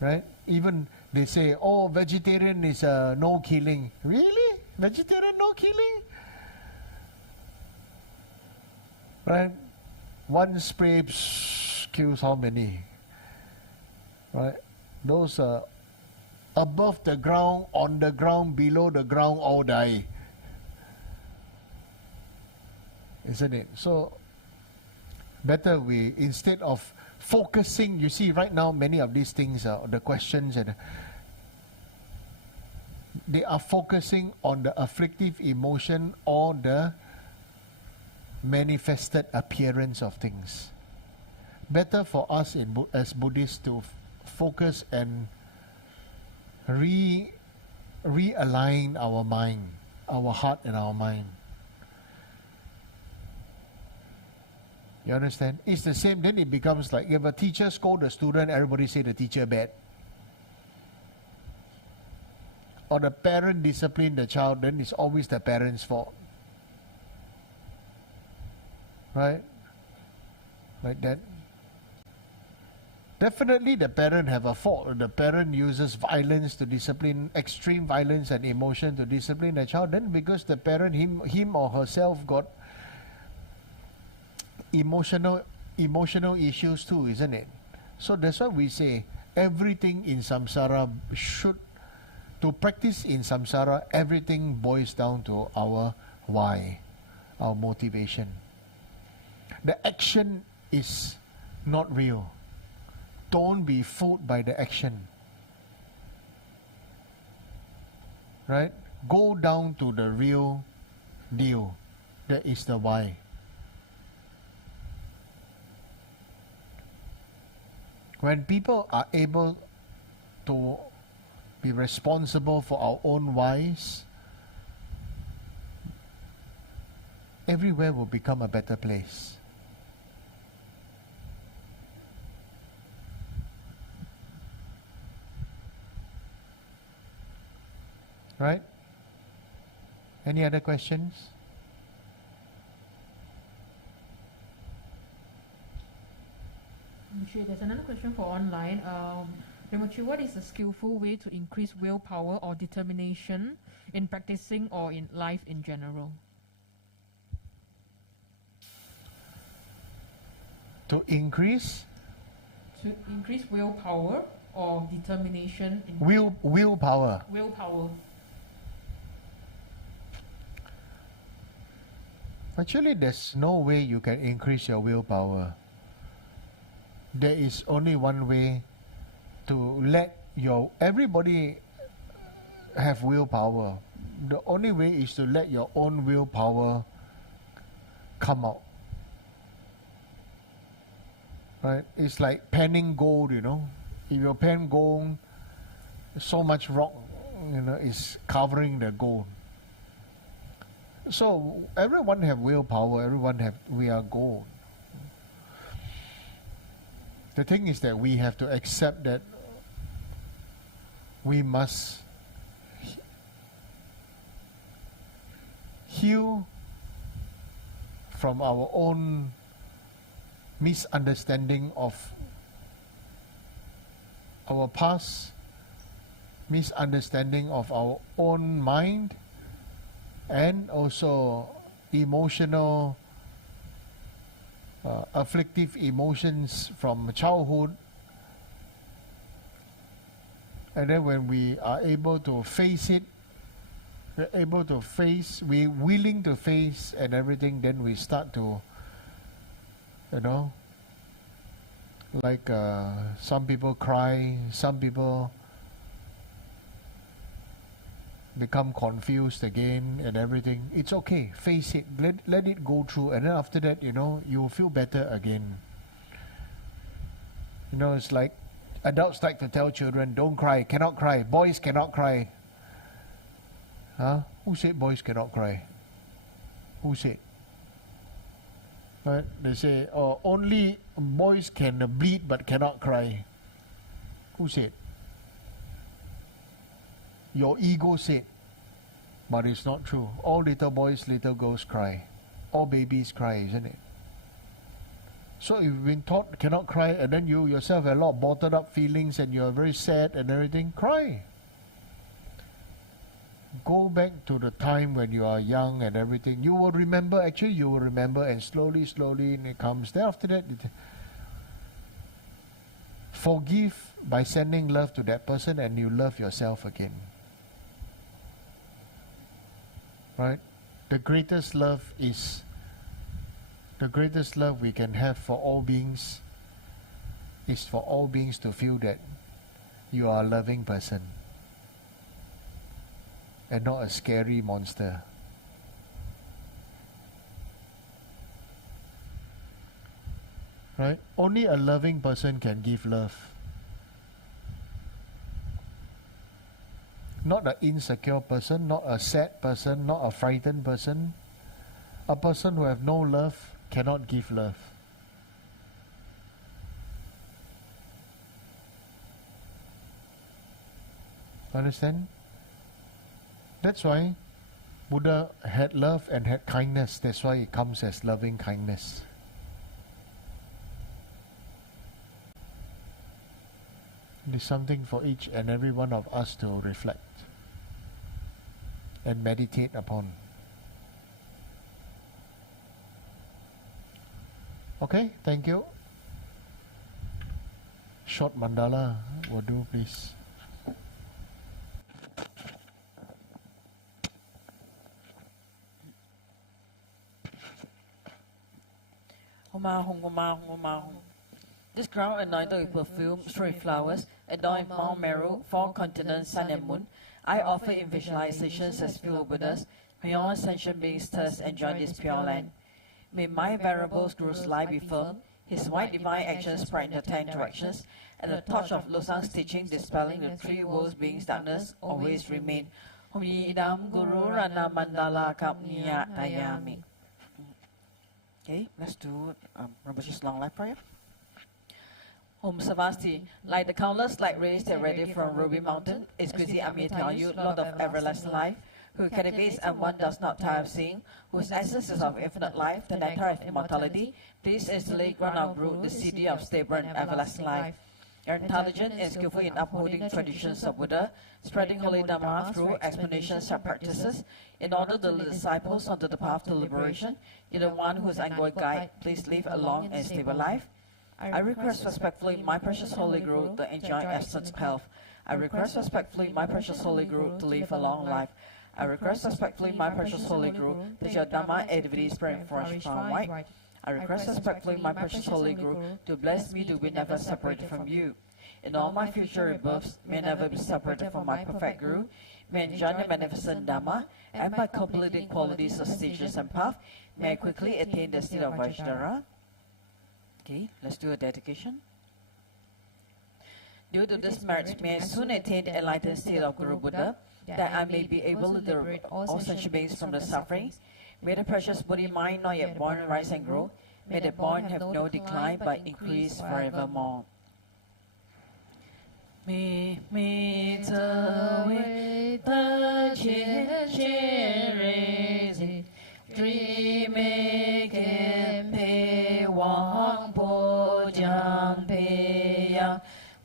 right? Even they say, oh, vegetarian is no killing. Really? Vegetarian no killing? Right? One spray kills how many? Right? Those above the ground, on the ground, below the ground, all die. Isn't it? So better we, instead of focusing, you see right now many of these things, the questions, and they are focusing on the afflictive emotion or the manifested appearance of things. Better for us as Buddhists to focus and realign our mind, our heart and our mind. You understand? It's the same. Then it becomes like if a teacher scold a student, everybody say the teacher bad. Or the parent discipline the child, then it's always the parent's fault. Right? Like that. Definitely the parent have a fault. The parent uses violence to discipline, extreme violence and emotion to discipline the child. Then because the parent, him or herself got emotional issues too, isn't it? So that's why we say everything in samsara to practice in samsara, everything boils down to our why, our motivation. The action is not real. Don't be fooled by the action. Right? Go down to the real deal. That is the why. When people are able to be responsible for our own whys, everywhere will become a better place. Right? Any other questions? Sure, there's another question for online. Rinpoche, what is a skillful way to increase willpower or determination in practicing or in life in general? To increase? To increase willpower or determination in willpower. Willpower. Actually, there's no way you can increase your willpower. There is only one way to let everybody have willpower. The only way is to let your own willpower come out. Right? It's like panning gold, you know. If you pan gold, so much rock, is covering the gold. So everyone have willpower, we are gold. The thing is that we have to accept that we must heal from our own misunderstanding of our past, misunderstanding of our own mind, and also emotional, afflictive emotions from childhood. And then when we are able to face it, we're willing to face and everything, then we start to, like some people cry, some people become confused again and everything. It's okay, face it, let it go through, and then after that, you'll feel better again. It's like adults like to tell children, don't cry, cannot cry, boys cannot cry. Huh? Who said boys cannot cry? Who said? Right? They say, oh, only boys can bleed but cannot cry. Who said? Your ego said. But it's not true. All little boys, little girls cry. All babies cry, isn't it? So if you've been taught cannot cry, and then you yourself have a lot of bottled up feelings and you're very sad and everything, cry. Go back to the time when you are young and everything. You will remember, and slowly it comes. Then after that, forgive by sending love to that person, and you love yourself again. Right? The greatest love we can have for all beings is for all beings to feel that you are a loving person and not a scary monster. Right? Only a loving person can give love. Not an insecure person, not a sad person, not a frightened person. A person who has no love cannot give love. Understand? That's why Buddha had love and had kindness. That's why it comes as loving kindness. There's something for each and every one of us to reflect and meditate upon. Okay, thank you. Short mandala will do, please. This ground anointed with perfume, stray flowers, adorned Mount Meru, 4 continents, sun and moon. I offer in visualizations as pure Buddhas. May all sentient beings thus enjoy this pure land. May my venerable Guru's life be firm, his white divine actions spread in the 10 directions, and the torch of Losang's teaching dispelling the 3 worlds beings' darkness always remain. Hum Yidam Guru Rana Mandala Kapniya Tayami. Okay, let's do Rinpoche's long life prayer. Om Savasti, like the countless light rays that radiate from Ruby Mountain, exquisite Ami tell you, Lord of everlasting life, who cultivates and one does not tire of seeing, whose essence is of infinite life, the nectar of immortality, please instantly grant our group the city of stable and everlasting life. You're intelligent and skillful in upholding traditions of Buddha, spreading holy Dharma through explanations and practices, in order to lead disciples onto the path to liberation. You're the one who is ongoing guide. Please live a long and stable life. I request respectfully my precious Holy Guru to enjoy excellent health. I request respectfully my precious Holy Guru to live a long life. I request respectfully my precious Holy Guru to share Dharma and divinity spreading fresh from white. I request respectfully my precious Holy Guru to bless me to be never separated from you. In all my future rebirths, may I never be separated from my perfect Guru. May I enjoy the beneficent Dharma and by completing qualities of stages and path, may I quickly attain the state of Vaishnava. Okay, let's do a dedication. Due to this merits, may I soon attain the enlightened state of Guru Buddha, that I may be able to liberate all sentient beings from the suffering. May the precious Buddha mind not yet born rise and grow. May the born have no decline but increase forevermore. Mi te wei de qian xie rei zi, zhui mei gen pei wang po jiang pei yang,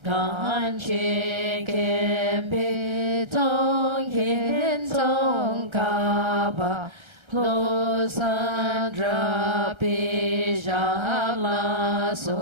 gan qie gen pei zong yin zong ka ba. lo san ra pi sha la so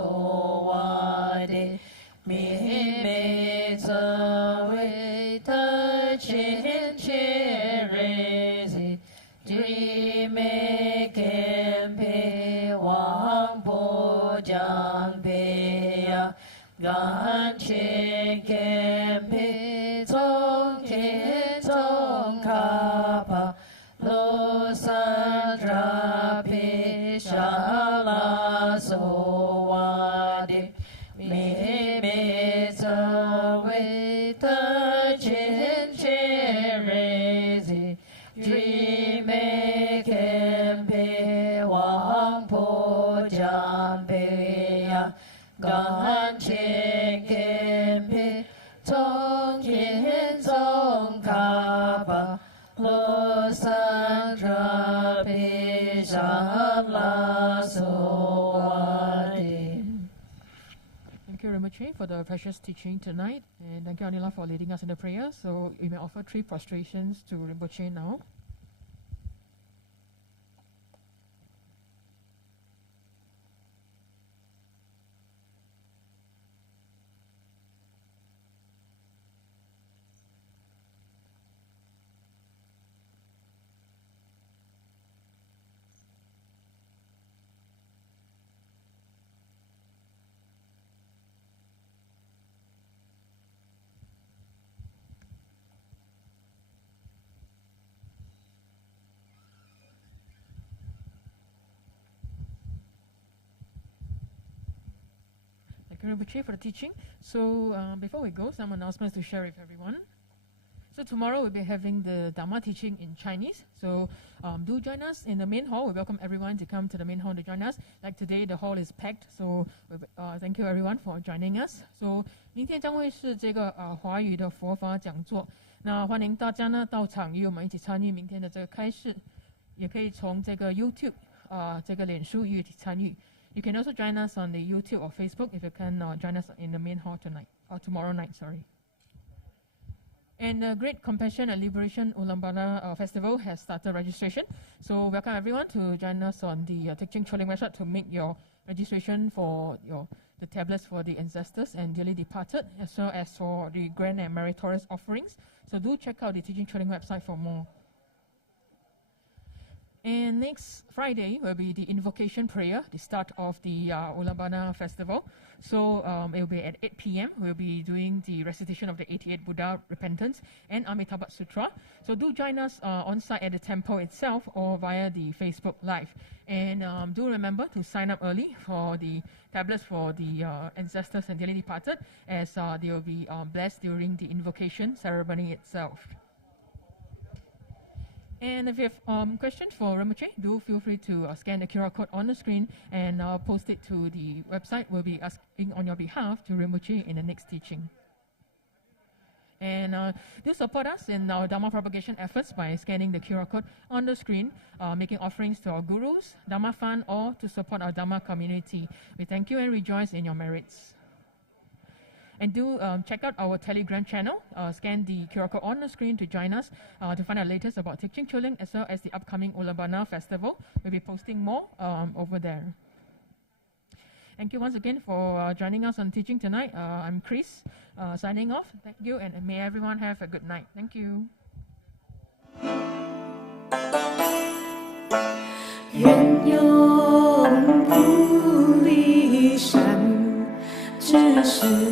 wa de mi me za wei ta chen che re zi ji me kem pe wang po jang pe ya gan chen kem pe zong ke zong ka pa lo san ra pe sha la so wa de me me za wei ta chen che re zi ji me kem pe wang po jang pe ya gan chen kem pe zong ken zong ka pa lo san ra pe sha la so wa de. Thank you, Rinpoche, for the precious teaching tonight. And thank you, Anila, for leading us in the prayer. So you may offer 3 prostrations to Rinpoche now. Thank you, Rinpoche, for the teaching. So before we go, some announcements to share with everyone. So tomorrow we'll be having the Dharma teaching in Chinese. So do join us in the main hall. We welcome everyone to come to the main hall to join us. Like today, the hall is packed. So thank you everyone for joining us. So 明天将会是这个华语的佛法讲座。那欢迎大家呢到场与我们一起参与明天的这个开示，也可以从这个 YouTube 这个脸书一起参与。You can also join us on the YouTube or Facebook if you can join us in the main hall tonight or tomorrow night. Sorry. And the Great Compassion and Liberation Ulaanbaatar Festival has started registration. So welcome everyone to join us on the Teaching Choling website to make your registration for the tablets for the ancestors and dearly departed, as well as for the grand and meritorious offerings. So do check out the Teaching Choling website for more. And next Friday will be the invocation prayer, the start of the Ulaanbaatar Festival. So it will be at 8 p.m. We'll be doing the recitation of the 88 Buddha Repentance and Amitabha Sutra. So do join us on site at the temple itself or via the Facebook Live. And do remember to sign up early for the tablets for the ancestors and dearly departed, as they will be blessed during the invocation ceremony itself. And if you have questions for Rinpoche, do feel free to scan the QR code on the screen and post it to the website. We'll be asking on your behalf to Rinpoche in the next teaching. And do support us in our Dharma propagation efforts by scanning the QR code on the screen, making offerings to our gurus, Dharma Fund, or to support our Dharma community. We thank you and rejoice in your merits. And do check out our Telegram channel. Scan the QR code on the screen to join us to find out latest about Teaching Choling as well as the upcoming Ulaanbaatar Festival. We'll be posting more over there. Thank you once again for joining us on teaching tonight. I'm Chris, signing off. Thank you, and may everyone have a good night. Thank you. 愿永不离山，只是。